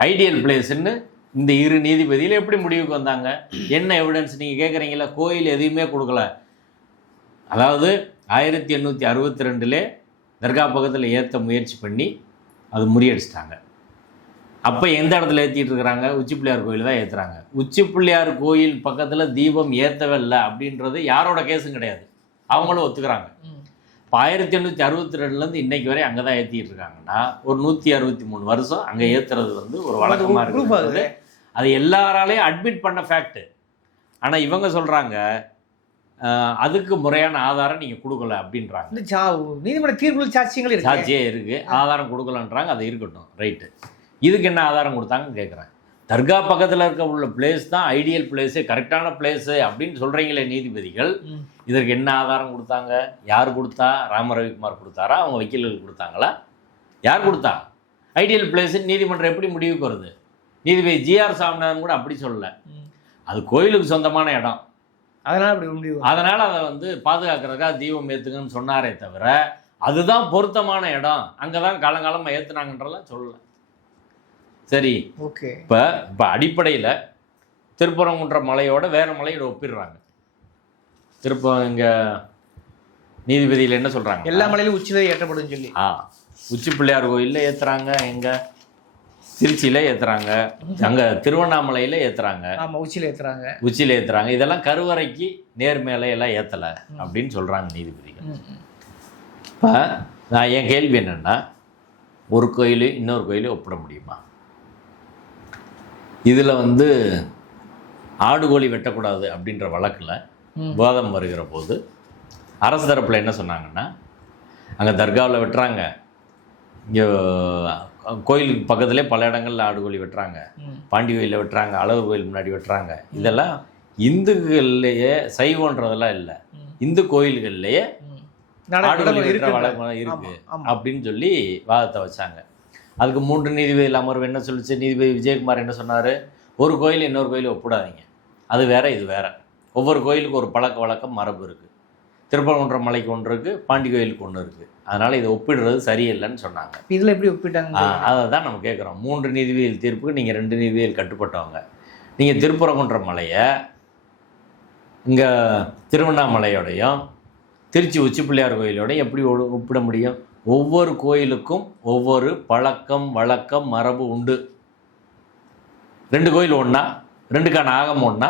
ஐடியல் பிளேஸ்ன்னு இந்த இரு நீதிபதியில் எப்படி முடிவுக்கு வந்தாங்க, என்ன எவிடன்ஸ் நீங்கள் கேட்குறீங்களா? கோயில் எதையுமே கொடுக்கல. அதாவது 1862 தர்கா பக்கத்தில் ஏற்ற முயற்சி பண்ணி அது முறியடிச்சிட்டாங்க. அப்போ எந்த இடத்துல ஏற்றிட்டு இருக்கிறாங்க? உச்சி பிள்ளையார் கோயில் தான் ஏற்றுறாங்க. உச்சி பிள்ளையார் கோயில் பக்கத்தில் தீபம் ஏற்றவே இல்லை அப்படின்றது யாரோட கேஸும் கிடையாது, அவங்களும் ஒத்துக்கிறாங்க. இப்போ 1862 இன்றைக்கு வரை அங்கே தான் ஏற்றிட்டு இருக்காங்கன்னா ஒரு 163 வருஷம் அங்கே ஏற்றுறது வந்து ஒரு வழக்கமாக இருக்குது. அது எல்லாராலையும் அட்மிட் பண்ண ஃபேக்ட்டு. ஆனால் இவங்க சொல்கிறாங்க அதுக்கு முறையான ஆதாரம் நீங்கள் கொடுக்கல அப்படின்றாங்க. நீதிமன்ற தீர்ப்புகள் சாட்சியே இருக்குது, ஆதாரம் கொடுக்கலன்றாங்க. அது இருக்கட்டும், ரைட்டு. இதுக்கு என்ன ஆதாரம் கொடுத்தாங்கன்னு கேட்குறேன். தர்கா பக்கத்தில் இருக்க உள்ள பிளேஸ் தான் ஐடியல் பிளேஸு, கரெக்டான பிளேஸு அப்படின்னு சொல்கிறீங்களே நீதிபதிகள், இதற்கு என்ன ஆதாரம் கொடுத்தாங்க? யார் கொடுத்தா? ராம ரவிக்குமார் கொடுத்தாரா? அவங்க வக்கீல்கள் கொடுத்தாங்களா? யார் கொடுத்தா? ஐடியல் பிளேஸுன்னு நீதிமன்றம் எப்படி முடிவுக்கு வருது? நீதிபதி ஜிஆர் சாமிநாதன் கூட அப்படி சொல்லலை. அது கோயிலுக்கு சொந்தமான இடம், அதனால் அதை வந்து பாதுகாக்கிறதுக்காக தீபம் ஏற்றுங்கன்னு சொன்னாரே தவிர அதுதான் பொருத்தமான இடம், அங்கே தான் காலங்காலமாக ஏற்றுனாங்கன்றலாம் சொல்லலை. சரி, ஓகே. இப்போ அடிப்படையில் திருப்பரங்குன்ற மலையோட வேறு மலையோட ஒப்பிடுறாங்க. இங்கே நீதிபதியில் என்ன சொல்கிறாங்க? எல்லா மலையிலும் உச்சியில் ஏற்றப்படும் சொல்லி. உச்சி பிள்ளையார் கோயிலில் ஏற்றுறாங்க, எங்கே திருச்சியில் ஏற்றுறாங்க, அங்கே திருவண்ணாமலையில் ஏற்றுறாங்க, உச்சியில் ஏற்றுறாங்க. இதெல்லாம் கருவறைக்கு நேர்மேலை எல்லாம் ஏற்றலை அப்படின்னு சொல்கிறாங்க நீதிபதிகள். இப்போ நான் என் கேள்வி என்னென்னா, ஒரு கோயில் இன்னொரு கோயிலை ஒப்பிட முடியுமா? இதில் வந்து ஆடு கோழி வெட்டக்கூடாது அப்படின்ற வழக்கில் விவாதம் வருகிற போது அரசு தரப்பில் என்ன சொன்னாங்கன்னா, அங்கே தர்காவில் வெட்டுறாங்க, இங்கே கோயிலுக்கு பக்கத்துலேயே பல இடங்களில் ஆடு கோழி வெட்டுறாங்க, பாண்டி கோயிலில் வெட்டுறாங்க, அழகர் கோயில் முன்னாடி வெட்டுறாங்க. இதெல்லாம் இந்துக்கள்லேயே சைவன்றதெல்லாம் இல்லை, இந்து கோயில்கள்லேயே ஆடு கோழி வெட்டுற வழக்கம் இருக்குது அப்படின்னு சொல்லி வாதத்தை வச்சாங்க. அதுக்கு 3 நீதிபதிகள் அமர்வு என்ன சொல்லிச்சு? நீதிபதி விஜயகுமார் என்ன சொன்னார்? ஒரு கோயில் இன்னொரு கோயிலை ஒப்பிடாதீங்க, அது வேற இது வேற. ஒவ்வொரு கோயிலுக்கு ஒரு பழக்க வழக்கம் மரபு இருக்குது. திருப்பரங்குன்றம் மலைக்கு ஒன்று இருக்குது, பாண்டி கோயிலுக்கு ஒன்று இருக்குது. அதனால் இதை ஒப்பிடுறது சரியில்லைன்னு சொன்னாங்க. இதில் எப்படி ஒப்பிட்டாங்க? அதை தான் நம்ம கேட்குறோம். 3 நீதிபதிகள் தீர்ப்புக்கு நீங்கள் 2 நீதிபதிகள் கட்டுப்பட்டவங்க. நீங்கள் திருப்பரங்குன்றம் மலையை இங்கே திருவண்ணாமலையோடையும் திருச்சி உச்சி பிள்ளையார் கோயிலோடையும் எப்படி ஒப்பிட முடியும்? ஒவ்வொரு கோயிலுக்கும் ஒவ்வொரு பழக்கம் வழக்கம் மரபு உண்டு. 2 கோயில் ஒன்றா, 2க்கான ஆகமம் ஒன்றா?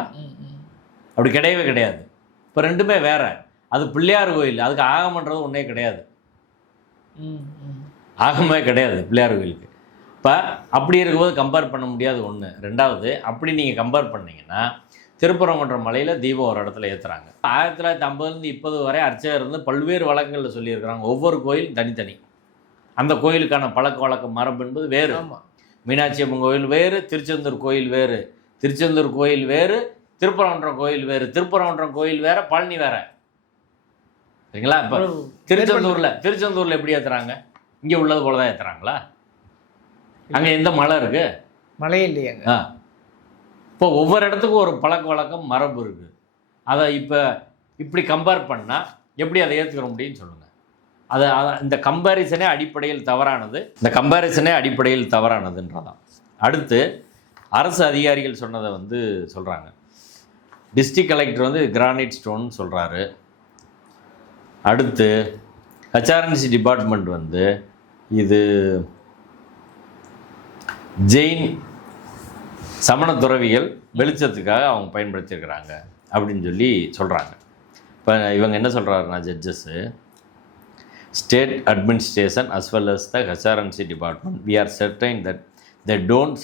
அப்படி கிடையவே கிடையாது. இப்போ 2மே வேற. அது பிள்ளையார் கோயில், அதுக்கு ஆகமன்றது ஒன்றே கிடையாது, ஆகமே கிடையாது பிள்ளையார் கோயிலுக்கு. இப்போ அப்படி இருக்கும்போது கம்பேர் பண்ண முடியாது ஒன்று. 2வது, அப்படி நீங்கள் கம்பேர் பண்ணிங்கன்னா திருப்பரங்குன்றம் மலையில் தீபம் ஒரு இடத்துல ஏற்றுறாங்க. 1950 இப்போது வரை அர்ச்சகர் இருந்து பல்வேறு வழக்குகளில் சொல்லியிருக்கிறாங்க. ஒவ்வொரு கோயிலும் தனித்தனி, அந்த கோயிலுக்கான பழக்க வழக்கம் மரபு என்பது வேறு. மீனாட்சி அம்மன் கோயில் வேறு, திருச்செந்தூர் கோயில் வேறு, திருச்செந்தூர் கோயில் வேறு, திருப்பரங்குன்றம் கோயில் வேறு, திருப்பரங்குன்றம் கோயில் வேறு, பழனி வேறு. சரிங்களா? இப்போ திருச்செந்தூரில் எப்படி ஏற்றுறாங்க? இங்கே உள்ளது போல தான் ஏற்றுறாங்களா? அங்கே எந்த மலை இருக்குது? மலையே இல்லையாங்க. இப்போ ஒவ்வொரு இடத்துக்கும் ஒரு பழக்க வழக்கம் மரபு இருக்குது. அதை இப்போ இப்படி கம்பேர் பண்ணால் எப்படி அதை ஏற்றுக்கிற முடியும்னு சொல்லுங்கள். அதை இந்த கம்பேரிசனே அடிப்படையில் தவறானதுன்றதான். அடுத்து அரசு அதிகாரிகள் சொன்னதை வந்து சொல்கிறாங்க. டிஸ்ட்ரிக்ட் கலெக்டர் வந்து கிரானைட் ஸ்டோன் சொல்கிறாரு. அடுத்து ஹெச்ஆர்என்சி டிபார்ட்மெண்ட் வந்து இது ஜெயின் சமண துறவிகள் வெளிச்சத்துக்காக அவங்க பயன்படுத்தியிருக்கிறாங்க அப்படின்னு சொல்லி சொல்கிறாங்க. இப்போ இவங்க என்ன சொல்கிறாருன்னா, judges, state administration as well as the HRNC department, we are certain that they don't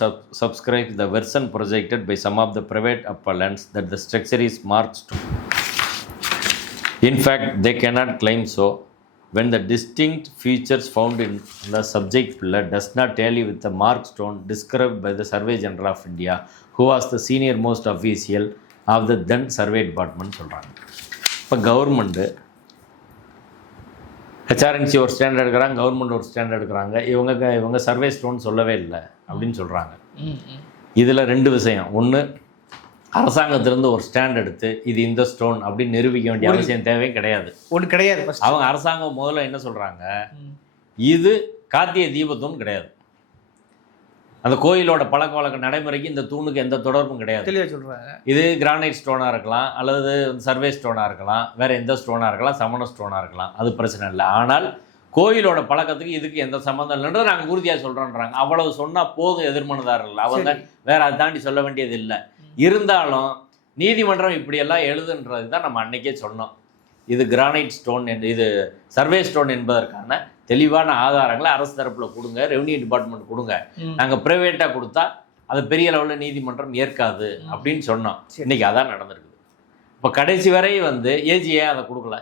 subscribe the version projected by some of the private appellants that the structure is marked to. In fact, they cannot claim so. when the distinct features found in the subject pillar does not tally with the mark stone described by the Survey General of India, who was the senior most official of the then survey department சொல்கிறாங்க. இப்போ government HRNC ஒரு standard எடுக்கிறாங்க, government ஒரு standard எடுக்கிறாங்க, இவங்க survey stone சொல்லவே இல்லை அப்படின்னு சொல்கிறாங்க. இதில் ரெண்டு விஷயம். ஒன்று, அரசாங்கத்திலேருந்து ஒரு ஸ்டாண்ட் எடுத்து இது இந்த ஸ்டோன் அப்படின்னு நிரூபிக்க வேண்டிய அவசியம் தேவையே கிடையாது. அவங்க அரசாங்கம் முதல்ல என்ன சொல்கிறாங்க, இது கார்த்திகை தீபத்தூண் கிடையாது, அந்த கோயிலோட பழக்க வழக்க நடைமுறைக்கு இந்த தூணுக்கு எந்த தொடர்பும் கிடையாது சொல்கிறாங்க. இது கிரானைட் ஸ்டோனாக இருக்கலாம், அல்லது சர்வே ஸ்டோனாக இருக்கலாம், வேறு எந்த ஸ்டோனாக இருக்கலாம், சமண ஸ்டோனாக இருக்கலாம், அது பிரச்சனை இல்லை. ஆனால் கோயிலோட பழக்கத்துக்கு இதுக்கு எந்த சம்மந்தம் இல்லைன்றது நாங்கள் உறுதியாக சொல்கிறோன்றாங்க. அவ்வளவு சொன்னால் போதும் எதிர்மனதாரர்கள், அவங்க வேறு அதை தாண்டி சொல்ல வேண்டியது இல்லை. இருந்தாலும் நீதிமன்றம் இப்படியெல்லாம் எழுதுன்றது தான் நம்ம அன்றைக்கே சொன்னோம். இது கிரானைட் ஸ்டோன் என்று, இது சர்வே ஸ்டோன் என்பதற்கான தெளிவான ஆதாரங்களை அரசு தரப்பில் கொடுங்க, ரெவன்யூ டிபார்ட்மெண்ட் கொடுங்க, நாங்கள் ப்ரைவேட்டாக கொடுத்தா அதை பெரிய லெவலில் நீதிமன்றம் ஏற்காது அப்படின்னு சொன்னோம். இன்றைக்கி அதான் நடந்திருக்குது. இப்போ கடைசி வரை ஏஜிஏ அதை கொடுக்கல.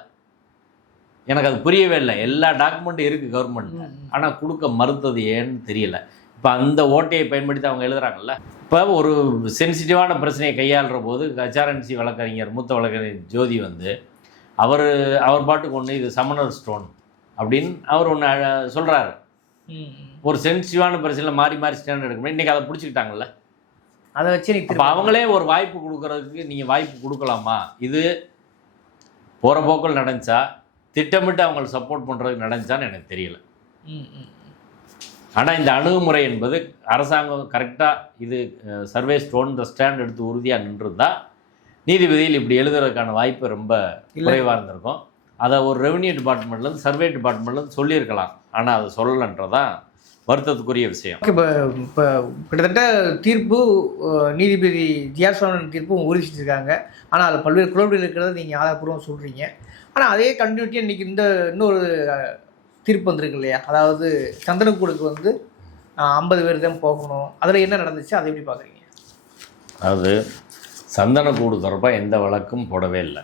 எனக்கு அது புரியவே இல்லை. எல்லா டாக்குமெண்ட்டும் இருக்குது கவர்மெண்ட்டில், ஆனால் கொடுக்க மறுத்தது ஏன்னு தெரியல. இப்போ அந்த ஓட்டையை பயன்படுத்தி அவங்க எழுதுகிறாங்கல்ல. இப்போ ஒரு சென்சிட்டிவான பிரச்சனையை கையாளுற போது ஹெச்ஆர்என்சி வழக்கறிஞர், மூத்த வழக்கறிஞர் ஜோதி அவர் பாட்டுக்கு ஒன்று இது சமணர் ஸ்டோன் அப்படின்னு அவர் ஒன்று சொல்கிறாரு. ஒரு சென்சிட்டிவான பிரச்சனையில் மாறி மாறி ஸ்டாண்ட் எடுக்கணும். இன்றைக்கி அதை பிடிச்சிக்கிட்டாங்கல்ல, அதை வச்சு இப்போ அவங்களே ஒரு வாய்ப்பு கொடுக்கறதுக்கு நீங்கள் வாய்ப்பு கொடுக்கலாமா? இது போகிற போக்கில் நடந்துச்சா, திட்டமிட்டு அவங்களை சப்போர்ட் பண்ணுறதுக்கு நடந்துச்சான்னு எனக்கு தெரியல. ஆனால் இந்த அணுகுமுறை என்பது அரசாங்கம் கரெக்டாக இது சர்வே ஸ்டோன் இந்த ஸ்டாண்ட் எடுத்து உறுதியாக நின்றுருந்தால் நீதிபதியில் இப்படி எழுதுறதுக்கான வாய்ப்பு ரொம்ப குறைவாக இருந்திருக்கும். அதை ஒரு ரெவன்யூ டிபார்ட்மெண்ட்லேருந்து சர்வே டிபார்ட்மெண்ட்லேருந்து சொல்லியிருக்கலாம். ஆனால் அதை சொல்லலைன்றதான் வருத்தத்துக்குரிய விஷயம். இப்போ கிட்டத்தட்ட தீர்ப்பு நீதிபதி ஜிஆர் சரவணன் தீர்ப்பும் உறுதி செஞ்சுருக்காங்க. ஆனால் அதில் பல்வேறு குளறுபடிகள் இருக்கிறத நீங்கள் ஆதாரப்பூர்வம் சொல்கிறீங்க. ஆனால் அதே கண்டினியூட்டியாக இன்றைக்கி இன்னொரு தீர்ப்பு வந்திருக்கு இல்லையா, அதாவது சந்தனக்கூடுக்கு 50 பேர் தான் போகணும், அதில் என்ன நடந்துச்சு, அதை எப்படி பார்க்குறீங்க? அதாவது சந்தனக்கூடு தொடர்பாக எந்த வழக்கும் போடவே இல்லை.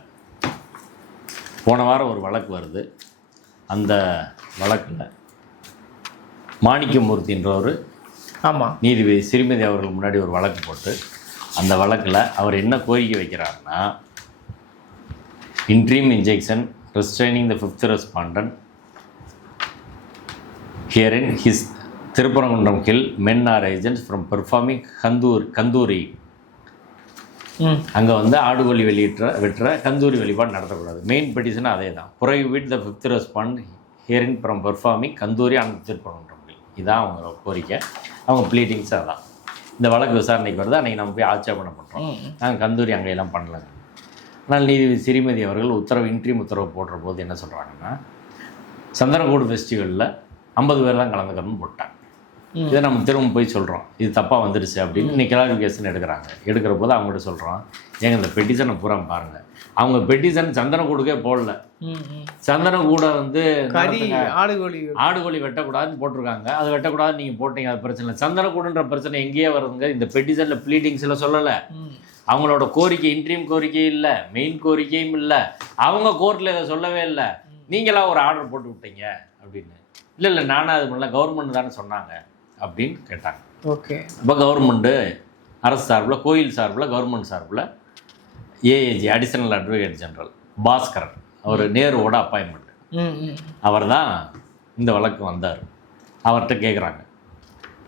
போன வாரம் ஒரு வழக்கு வருது. அந்த வழக்கில் மாணிக்கமூர்த்தின்றவர் நீதிபதி ஸ்ரீமதி அவர்கள் முன்னாடி ஒரு வழக்கு போட்டு அந்த வழக்கில் அவர் என்ன கோரிக்கை வைக்கிறாருன்னா, interim injunction restraining the 5th respondent herein his Thiruparankundram hill men or agents from performing Kandoori. அங்கே ஆடுகோழி வெட்டுற கந்தூரி வழிபாடு நடத்தக்கூடாது. மெயின் பெட்டிஷன் அதே தான். Prohibit the 5th respond herein from performing Kandoori and Thiruparankundram hill. இதுதான் அவங்க கோரிக்கை, அவங்க ப்ளீட்டிங்ஸ். அதான் இந்த வழக்கு விசாரணைக்கு வருது. அன்றைக்கி நம்ம போய் ஆட்சேபனை பண்ணுறோம், நாங்கள் கந்தூரி அங்கெல்லாம் பண்ணலைங்க. ஆனால் நீதிபதி ஸ்ரீமதி அவர்கள் இன்ட்ரீம் உத்தரவு போடுற போது என்ன சொல்கிறாங்கன்னா, சந்தனக்கூடு ஃபெஸ்டிவலில் 50 பேர் தான் கலந்துக்கணும்னு போட்டாங்க. இதை நம்ம திரும்ப போய் சொல்கிறோம், இது தப்பாக வந்துடுச்சு அப்படின்னு. இன்றைக்கி கிளாரிஃபிகேஷன் எடுக்கிற போது அவங்ககிட்ட சொல்கிறோம், இந்த பெட்டிஷனை பூரா பாருங்கள். அவங்க பெட்டிஷன் சந்தனக்கூடுக்கே போடல. சந்தனக்கூடை ஆடுகோழி வெட்டக்கூடாதுன்னு போட்டிருக்காங்க. அது வெட்டக்கூடாதுன்னு நீங்கள் போட்டீங்க, அது பிரச்சனை இல்லை. சந்தனக்கூடுன்ற பிரச்சனை எங்கேயே வருதுங்க. இந்த பெட்டிஷனில் ப்ளீடிங்ஸில் சொல்லலை. அவங்களோட கோரிக்கை இன்ட்ரீம் கோரிக்கை இல்லை, மெயின் கோரிக்கையும் இல்லை. அவங்க கோர்ட்டில் இதை சொல்லவே இல்லை. நீங்களாம் ஒரு ஆர்டர் போட்டு விட்டீங்க அப்படின்னு. இல்லை நானும் அது பண்ணல, கவர்மெண்ட் தானே சொன்னாங்க அப்படின்னு கேட்டாங்க. ஓகே. இப்போ கவர்மெண்ட்டு அரசு சார்பில், கோயில் சார்பில், கவர்மெண்ட் சார்பில் AAG additional advocate general Baskaran, அவர் நேருவோட அப்பாயின்மெண்ட், அவர் தான் இந்த வழக்கு வந்தார். அவர்கிட்ட கேட்குறாங்க.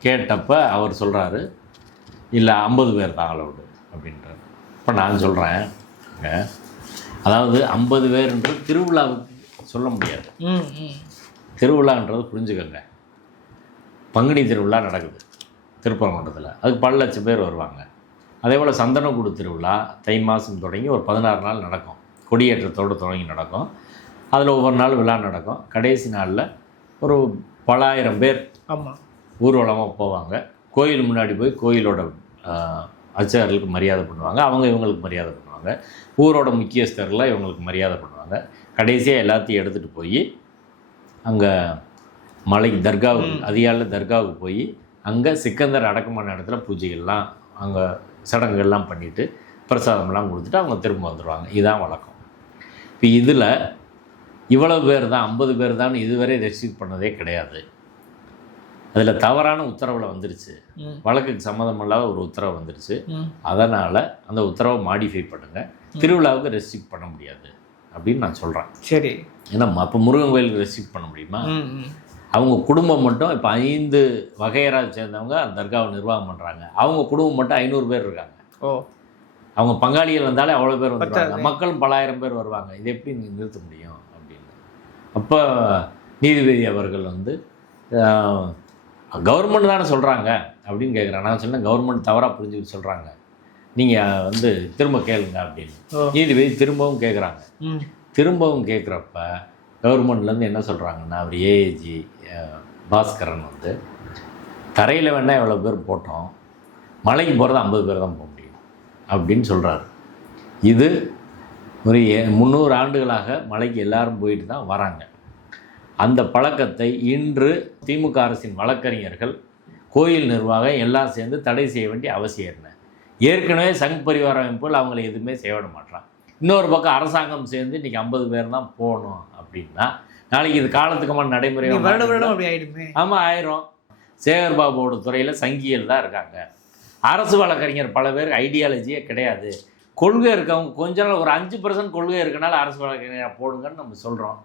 கேட்டப்போ அவர் சொல்கிறாரு, இல்லை 50 பேர் தான் அலவுடு அப்படின்றார். இப்போ நான் சொல்கிறேன், அதாவது 50 பேருன்றது திருவிழாவுக்கு சொல்ல முடியாது. திருவிழான்றது புரிஞ்சுக்கோங்க. பங்குனி திருவிழா நடக்குது திருப்பரங்குன்றத்தில், அதுக்கு பல லட்சம் பேர் வருவாங்க. அதே போல் சந்தனக்கூடு திருவிழா தை மாதம் தொடங்கி ஒரு 16 நாள் நடக்கும். கொடியேற்றத்தோடு தொடங்கி நடக்கும். அதில் ஒவ்வொரு நாள் விழா நடக்கும். கடைசி நாளில் ஒரு பல ஆயிரம் பேர் ஊர்வலமாக போவாங்க. கோயில் முன்னாடி போய் கோயிலோட அர்ச்சகர்களுக்கு மரியாதை பண்ணுவாங்க, அவங்க இவங்களுக்கு மரியாதை பண்ணுவாங்க. ஊரோட முக்கியஸ்தர்கள்லாம் இவங்களுக்கு மரியாதை பண்ணுவாங்க. கடைசியாக எல்லாத்தையும் எடுத்துகிட்டு போய் அங்கே மலைக்கு தர்காவுக்கு, அதிகாலையில் தர்காவுக்கு போய் அங்கே சிக்கந்தர் அடக்கமான இடத்துல பூஜைகள்லாம், அங்கே சடங்குகள்லாம் பண்ணிவிட்டு பிரசாதம்லாம் கொடுத்துட்டு அவங்க திரும்ப வந்துடுவாங்க. இதுதான் வழக்கம். இப்போ இதில் இவ்வளவு பேர் தான் 50 பேர் தான் இதுவரை ரெஸ்ட்ரிக்ட் பண்ணதே கிடையாது. அதில் தவறான உத்தரவில் வந்துருச்சு, வழக்குக்கு சம்மந்தம் இல்லாத ஒரு உத்தரவு வந்துருச்சு. அதனால் அந்த உத்தரவை மாடிஃபை பண்ணுங்கள், திருவிழாவுக்கு ரெஸ்ட்ரிக்ட் பண்ண முடியாது அப்படின்னு நான் சொல்கிறேன். சரி, ஏன்னா அப்போ முருகன் கோயிலுக்கு ரெஸ்ட்ரிக்ட் பண்ண முடியுமா? அவங்க குடும்பம் மட்டும் இப்போ 5 வகையராக சேர்ந்தவங்க அந்த தர்காவை நிர்வாகம் பண்ணுறாங்க. அவங்க குடும்பம் மட்டும் 500 பேர் இருக்காங்க. அவங்க பங்காளிகள் வந்தாலே அவ்வளோ பேர் வந்துருவாங்க, மக்களும் பல ஆயிரம் பேர் வருவாங்க. இது எப்படி நிறுத்த முடியும் அப்படின்னு. அப்போ நீதிபதி அவர்கள் வந்து கவர்மெண்ட் தானே சொல்கிறாங்க அப்படின்னு கேட்குறேன். நான் சொன்னேன் கவர்மெண்ட் தவறாக புரிஞ்சுக்கிட்டு சொல்கிறாங்க, நீங்கள் வந்து திரும்ப கேளுங்க அப்படின்னு. நீதிபதி திரும்பவும் கேட்குறாங்க. திரும்பவும் கேட்குறப்ப கவர்மெண்ட்லேருந்து என்ன சொல்கிறாங்கன்னா, அவர் ஏஏஜி பாஸ்கரன் வந்து தரையில் வேணால் எவ்வளோ பேர் போட்டோம், மலைக்கு போகிறது 50 பேர் தான் போக முடியும் அப்படின்னு சொல்கிறாரு. இது ஒரு 300 ஆண்டுகளாக மலைக்கு எல்லாரும் போயிட்டு தான் வராங்க. அந்த பழக்கத்தை இன்று திமுக அரசின் வழக்கறிஞர்கள், கோயில் நிர்வாகம் எல்லாம் சேர்ந்து தடை செய்ய வேண்டிய அவசியம் என்ன? ஏற்கனவே சங் பரிவார அமைப்புகள் அவங்களை எதுவுமே செய்ய விட மாட்டான். இன்னொரு பக்கம் அரசாங்கம் சேர்ந்து இன்றைக்கி 50 பேர் தான் போகணும் அப்படின்னா நாளைக்கு இது காலத்துக்குமான நடைமுறை ஆமாம் ஆயிரும். சேகர் பாபுவோட துறையில் சங்கிகள் தான் இருக்காங்க. அரசு வழக்கறிஞர் பல பேர் ஐடியாலஜியே கிடையாது. கொள்கை இருக்கவங்க கொஞ்ச நாள் ஒரு 5% கொள்கை இருக்கனால அரசு வழக்கறிஞராக போடுங்கன்னு நம்ம சொல்கிறோம்.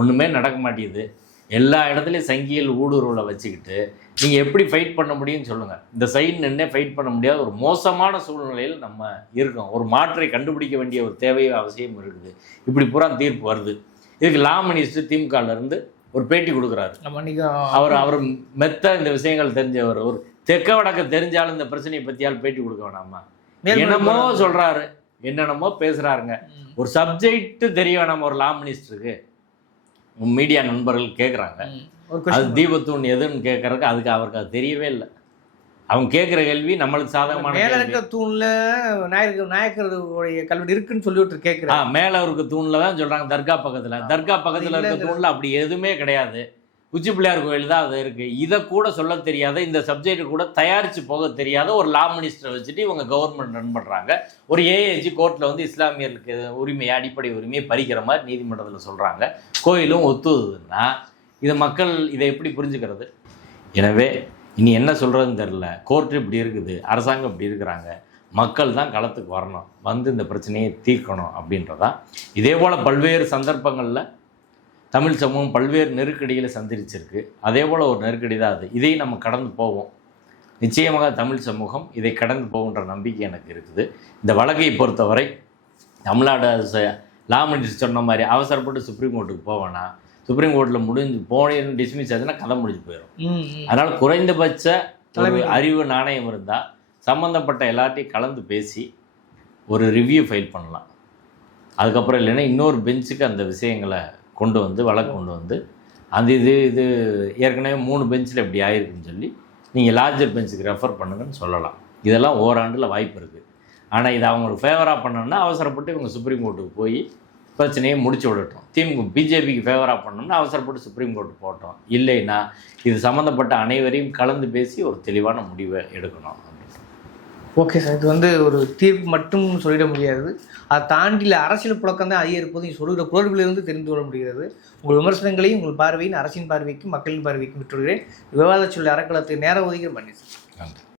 ஒன்றுமே நடக்க மாட்டேங்குது. எல்லா இடத்துலையும் சங்கியல் ஊடுருவலை வச்சுக்கிட்டு நீங்கள் எப்படி ஃபைட் பண்ண முடியும்னு சொல்லுங்கள். இந்த சைடு நின்று ஃபைட் பண்ண முடியாத ஒரு மோசமான சூழ்நிலையில் நம்ம இருக்கோம். ஒரு மாற்றை கண்டுபிடிக்க வேண்டிய ஒரு தேவையும் அவசியம் இருக்குது. இப்படி பூரா தீர்ப்பு வருது. இதுக்கு லா மினிஸ்டர் திமுகலேருந்து ஒரு பேட்டி கொடுக்குறாரு. அவர் மெத்த இந்த விஷயங்கள் தெரிஞ்சவர், ஒரு தெற்க வடக்க தெரிஞ்சாலும் இந்த பிரச்சனையை பற்றியால் பேட்டி கொடுக்க வேணாமா? என்னமோ சொல்கிறாரு, என்னென்னமோ பேசுகிறாருங்க. ஒரு சப்ஜெக்ட் தெரிய வேணாமா ஒரு லா மினிஸ்டருக்கு? மீடியா நண்பர்கள் கேட்குறாங்க, அது தீபத்தூண் எதுன்னு கேட்கறதுக்கு அவருக்கு அது தெரியவே இல்லை. அவங்க கேட்குற கேள்வி நம்மளுக்கு சாதகமான. மேல இருக்க தூண்ல நாயக்கருடைய கல்வெட்டு இருக்குன்னு சொல்லிட்டு கேட்குறேன். மேல இருக்க தூண்ல தான் சொல்றாங்க. தர்கா பக்கத்துல இருக்க தூண்ல அப்படி எதுவுமே கிடையாது. உச்சி பிள்ளையார் கோயில் தான் அது இருக்கு. இதை கூட சொல்ல தெரியாத, இந்த சப்ஜெக்ட் கூட தயாரிச்சு போக தெரியாத ஒரு லா மினிஸ்டரை வச்சுட்டு இவங்க கவர்மெண்ட் ரன் பண்றாங்க. ஒரு ஏஏஜி கோர்ட்ல வந்து இஸ்லாமியர்களுக்கு உரிமையை, அடிப்படை உரிமையை பறிக்கிற மாதிரி நீதிமன்றத்தில் சொல்றாங்க. கோயிலும் ஒத்துதுன்னா இதை மக்கள் இதை எப்படி புரிஞ்சுக்கிறது? எனவே இனி என்ன சொல்கிறதுன்னு தெரில. கோர்ட்டு இப்படி இருக்குது, அரசாங்கம் இப்படி இருக்கிறாங்க, மக்கள் தான் களத்துக்கு வரணும், வந்து இந்த பிரச்சனையை தீர்க்கணும் அப்படின்றதான். இதே போல் பல்வேறு சந்தர்ப்பங்களில் தமிழ் சமூகம் பல்வேறு நெருக்கடிகளை சந்திச்சிருக்கு. அதே போல் ஒரு நெருக்கடி தான் அது. இதையும் நம்ம கடந்து போவோம். நிச்சயமாக தமிழ் சமூகம் இதை கடந்து போகின்ற நம்பிக்கை எனக்கு இருக்குது. இந்த வழக்கை பொறுத்தவரை தமிழ்நாடு லா மினிஸ்டர் சொன்ன மாதிரி அவசரப்பட்டு சுப்ரீம் கோர்ட்டுக்கு போவேன்னா, சுப்ரீம் கோர்ட்டில் முடிஞ்சு போனேன்னு டிஸ்மிஸ் ஆச்சுன்னா கதை முடிஞ்சு போயிடும். அதனால் குறைந்தபட்ச ஒரு அறிவு நாணயம் இருந்தால் சம்மந்தப்பட்ட எல்லாத்தையும் கலந்து பேசி ஒரு ரிவ்யூ ஃபைல் பண்ணலாம். அதுக்கப்புறம் இல்லைன்னா இன்னொரு பெஞ்சுக்கு அந்த விஷயங்களை கொண்டு வந்து வழக்கு கொண்டு வந்து அந்த இது ஏற்கனவே 3 பெஞ்சில் இப்படி ஆயிருக்குன்னு சொல்லி நீங்கள் லார்ஜர் பெஞ்சுக்கு ரெஃபர் பண்ணுங்கன்னு சொல்லலாம். இதெல்லாம் ஓராண்டில் வாய்ப்பு இருக்குது. ஆனால் இதை அவங்களுக்கு ஃபேவராக பண்ணணும்னா அவசரப்பட்டு இவங்க சுப்ரீம் கோர்ட்டுக்கு போய் பிரச்சனையை முடிச்சு விடட்டும். பிஜேபிக்கு ஃபேவராக பண்ணணும்னா அவசரப்பட்டு சுப்ரீம் கோர்ட்டு போட்டோம். இல்லைன்னா இது சம்மந்தப்பட்ட அனைவரையும் கலந்து பேசி ஒரு தெளிவான முடிவை எடுக்கணும். ஓகே சார், இது வந்து ஒரு தீர்ப்பு மட்டும் சொல்லிட முடியாது. அதை தாண்டியில் அரசியல் புழக்கம் தான் அதிகம் இருப்பது நீங்கள் சொல்கிற குரல்களிலிருந்து தெரிந்து கொள்ள முடிகிறது. உங்கள் விமர்சனங்களையும் உங்கள் பார்வையின் அரசின் பார்வைக்கும் மக்களின் பார்வைக்கும் விட்டுவிடுகிறேன். விவாத சொல்லி அறக்கலத்தை நேரம் ஒதுக்கி பண்ணி சார். நன்றி.